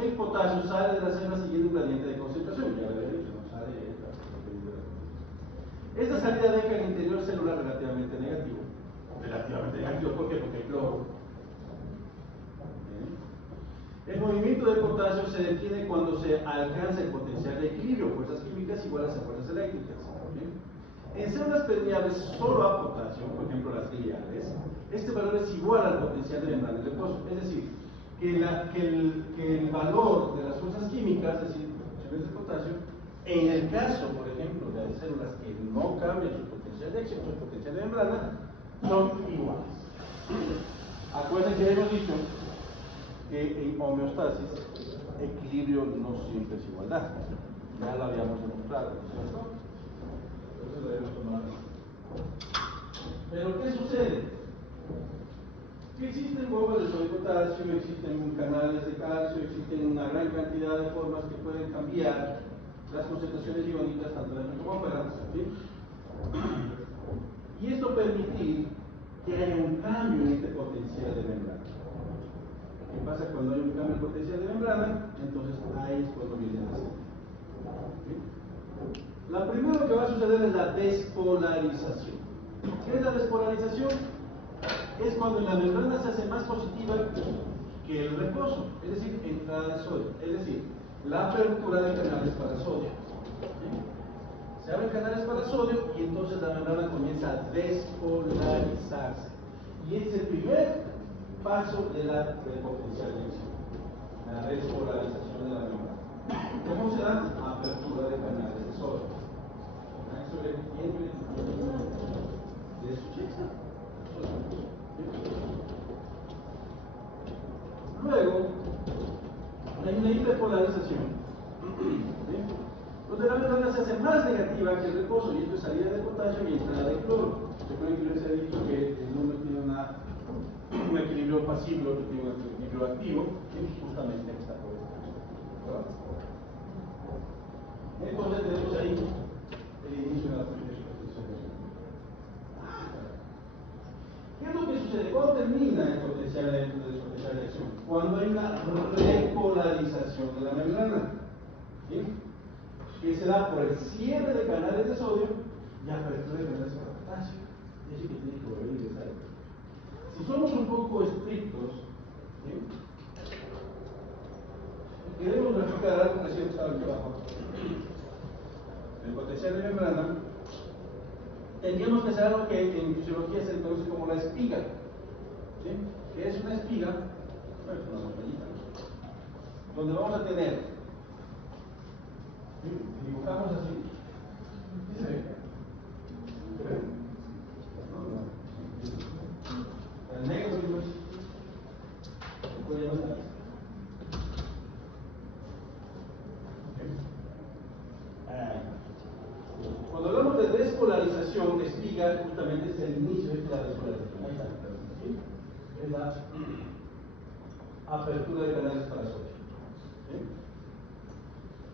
el potasio sale de la célula siguiendo un gradiente de concentración. Ya lo había dicho, no sale de esta. Esta salida deja el interior celular relativamente negativo. Relativamente negativo, ¿por qué? Porque hay cloro. El movimiento del potasio se detiene cuando se alcanza el potencial de equilibrio, fuerzas químicas iguales a fuerzas eléctricas. En células permeables solo a potasio, por ejemplo las gliales, este valor es igual al potencial de membrana de reposo. Es decir, que el valor de las fuerzas químicas, es decir, funciones de potasio, en el caso, por ejemplo, de las células que no cambian su potencial de acción, su potencial de membrana, son iguales. Acuérdense que hemos dicho que en homeostasis, equilibrio no siempre es igualdad. Ya lo habíamos demostrado, ¿no es cierto? Entonces lo debemos tomar. Pero ¿qué sucede? Que existen bombas de sodio y potasio, existen canales de calcio, existen una gran cantidad de formas que pueden cambiar las concentraciones iónicas tanto dentro como afuera. ¿Sí? Y esto permitir que haya un cambio en este potencial de membrana. ¿Qué pasa cuando hay un cambio en potencial de membrana? Entonces ahí es cuando viene la señal. La primera que va a suceder es la despolarización. ¿Qué es la despolarización? Es cuando la membrana se hace más positiva que el reposo, es decir, entrada de sodio, es decir, la apertura de canales para sodio. Se abren canales para sodio y entonces la membrana comienza a despolarizarse. Y es el primer paso del potencial de acción, la despolarización de la membrana. ¿Cómo se da? Apertura de canales de sodio. Eso requiere de su chica. Luego, hay una hiperpolarización, donde la membrana se hace más negativa que el reposo, y esto es salida de potasio y entrada de cloro. Recuerden que les he dicho que el uno tiene un equilibrio pasivo, el otro tiene un equilibrio activo, y justamente está por esto. Entonces tenemos ahí el inicio de la potencial. ¿Qué es lo que sucede? ¿Cuándo termina el potencial de acción? Cuando hay una repolarización de la membrana, ¿sí? Que se da por el cierre de canales de sodio y apertura de canales de potasio. Es decir, que tiene que volver a ingresar. Si somos un poco estrictos, ¿sí? Queremos verificar algo que siempre estaba aquí abajo. El potencial de membrana, tendríamos que hacer algo que en fisiología se conoce como la espiga. ¿Sí? ¿Qué es una espiga? Bueno, es una montañita, ¿no? Donde vamos a tener, ¿sí? Dibujamos así, ¿sí se ve? ¿Se ve? El negro, ¿se puede llamar? Cuando hablamos de despolarización, espiga justamente es el inicio de la despolarización. Ahí está. ¿Sí? Es la apertura de canales para sodio. ¿Sí?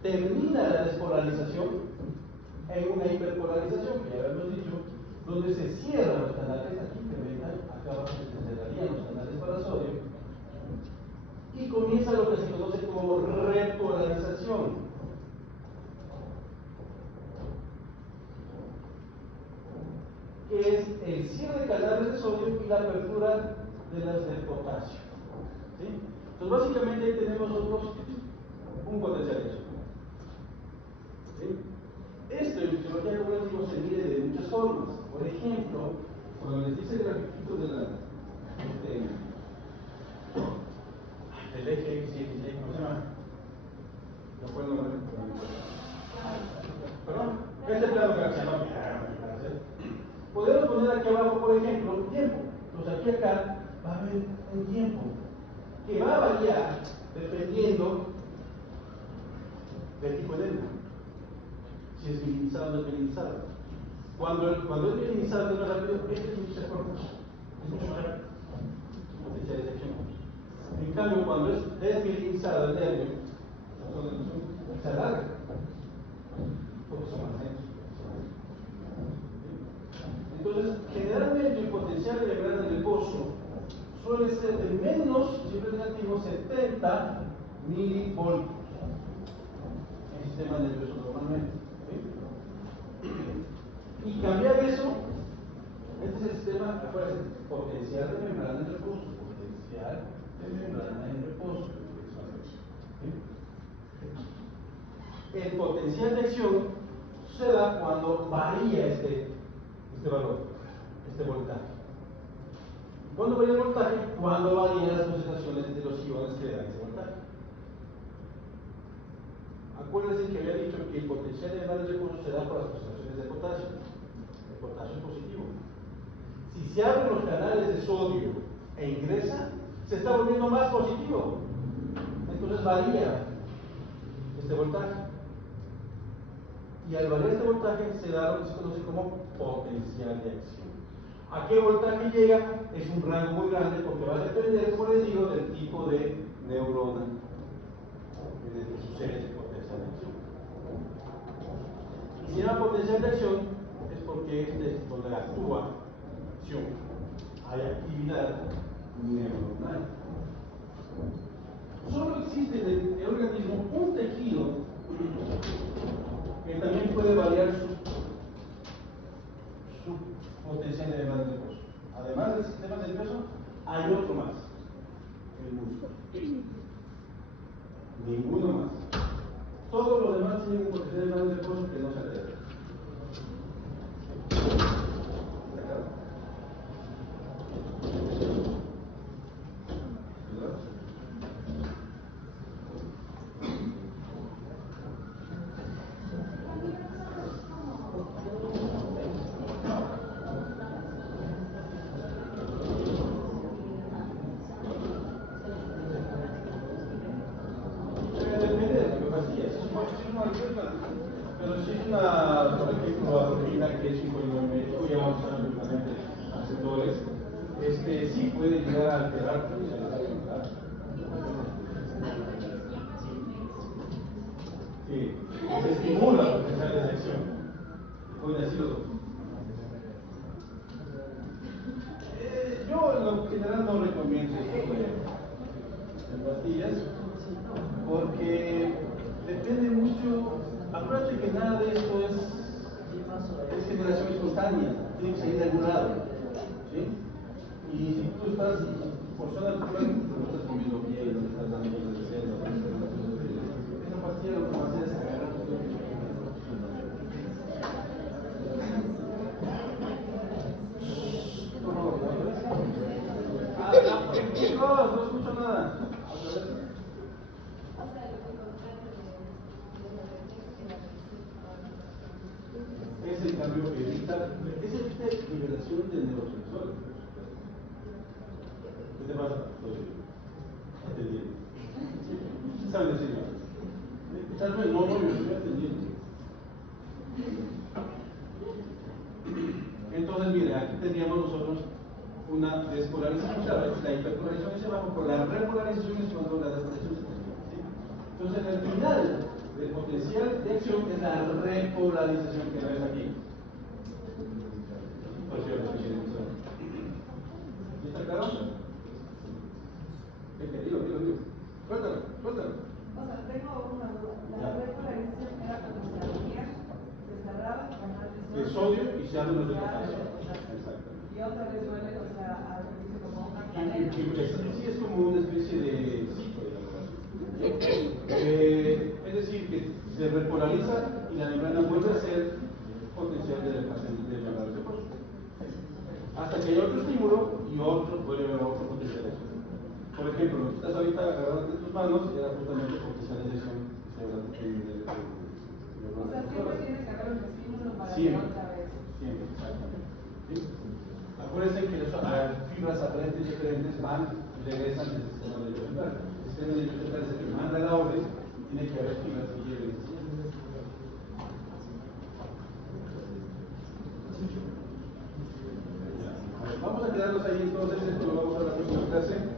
Termina la despolarización en una hiperpolarización, que ya habíamos dicho, donde se cierran los canales, aquí incrementan, acá abajo se cerrarían los canales para sodio, y comienza lo que se conoce como repolarización. Que es el cierre de canales de sodio y la apertura de las de potasio. ¿Sí? Entonces, básicamente ahí tenemos nosotros un potencial de acción. ¿Sí? Esto en fisiología, como les digo, se mide de muchas formas. Por ejemplo, cuando les dice el grafiquito de el eje X, ¿cómo se llama? ¿Lo pueden ver? Perdón, este plano que se llama. Podemos poner aquí abajo, por ejemplo, tiempo. Entonces aquí acá va a haber un tiempo que va a variar dependiendo del tipo de delta. si es mielinizado o no es mielinizado. Cuando es mielinizado, es más rápido, este es mucho mejor. Es mucho más rápido. Potencial de acción. En cambio, cuando es desmielinizado el nervio, se alarga. Porque son más lentos. Entonces, generalmente el potencial de membrana de reposo suele ser de menos, siempre negativo, 70 milivoltios en el sistema nervioso normalmente. ¿Sí? Y cambiar eso, este es el sistema, acuérdense, potencial de membrana en reposo, potencial de membrana en reposo. ¿Sí? El potencial de acción se da cuando varía este valor, este voltaje. ¿Cuándo varía el voltaje? Cuando varían las concentraciones de los iones que dan ese voltaje. Acuérdense que había dicho que el potencial de membrana de reposo se da por las concentraciones de potasio. El potasio es positivo. Si se abren los canales de sodio e ingresa, se está volviendo más positivo. Entonces varía este voltaje. Y al variar este voltaje se da lo que se conoce como potencial de acción. ¿A qué voltaje llega? Es un rango muy grande porque va a depender, como les digo, del tipo de neurona que sucede ese potencial de acción. Y si se llama potencial de acción es porque este es donde actúa acción. Hay actividad neuronal. Solo existe en el organismo un tejido que también puede variar su potencial de membrana de reposo. Además del sistema nervioso, hay otro más, el músculo. Ninguno más. Todos los demás tienen un potencial de membrana de reposo que no se altera. Pero si es una, por ejemplo, atrofina que es un polinomio médico, ya vamos a ver receptores, sí puede llegar a alterar. Sí, se estimula la potencial de acción. Pueden decirlo dos. Yo en lo general no recomiendo esto de pastillas porque depende mucho. Acuérdate que nada de esto es generación espontánea, tiene que salir de algún lado. ¿Sí? Y si tú estás forzando a tu cuerpo, no estás comiendo bien, no estás dando bien de cerdo, esa pastilla lo que va a hacer es agarrar tu cuerpo. No escucho nada. Es el cambio que evita, es esta liberación del neurotransmisor. ¿Qué te pasa? Entendiendo. ¿Saben decirlo? Tal vez no, yo estoy entendiendo. Entonces, mire, aquí teníamos nosotros una despolarización, claro, la hiperpolarización es abajo, pero la repolarización es cuando la despolarización se termina. ¿Sí? Entonces, al final del potencial de acción es la repolarización que ves aquí. ¿Está claro? Dilo. Suéltalo. O sea, tengo una duda. La repolarización era cuando se abría, se cerraba el canal de sodio y se abre los de potasio. Y otra vez vuelve, o sea, a repetirse como una cadena. Sí, es como una especie de ciclo, es decir, que se repolariza y la membrana vuelve a ser potencial de membrana de reposo. Hasta que hay otro estímulo y vuelve a haber otro potencial de acción. Por ejemplo, lo que estás ahorita agarrando entre tus manos era justamente potencial de acción. O sea, siempre tienes que haber un estímulo para que otra vez. Siempre, exactamente. ¿Sí? Acuérdense que las fibras aparentes diferentes van y regresan del sistema nervioso central. El sistema nervioso central es el que manda la orden, tiene que haber fibras que lleven. quedarnos ahí entonces, esto lo vamos a ver la próxima clase.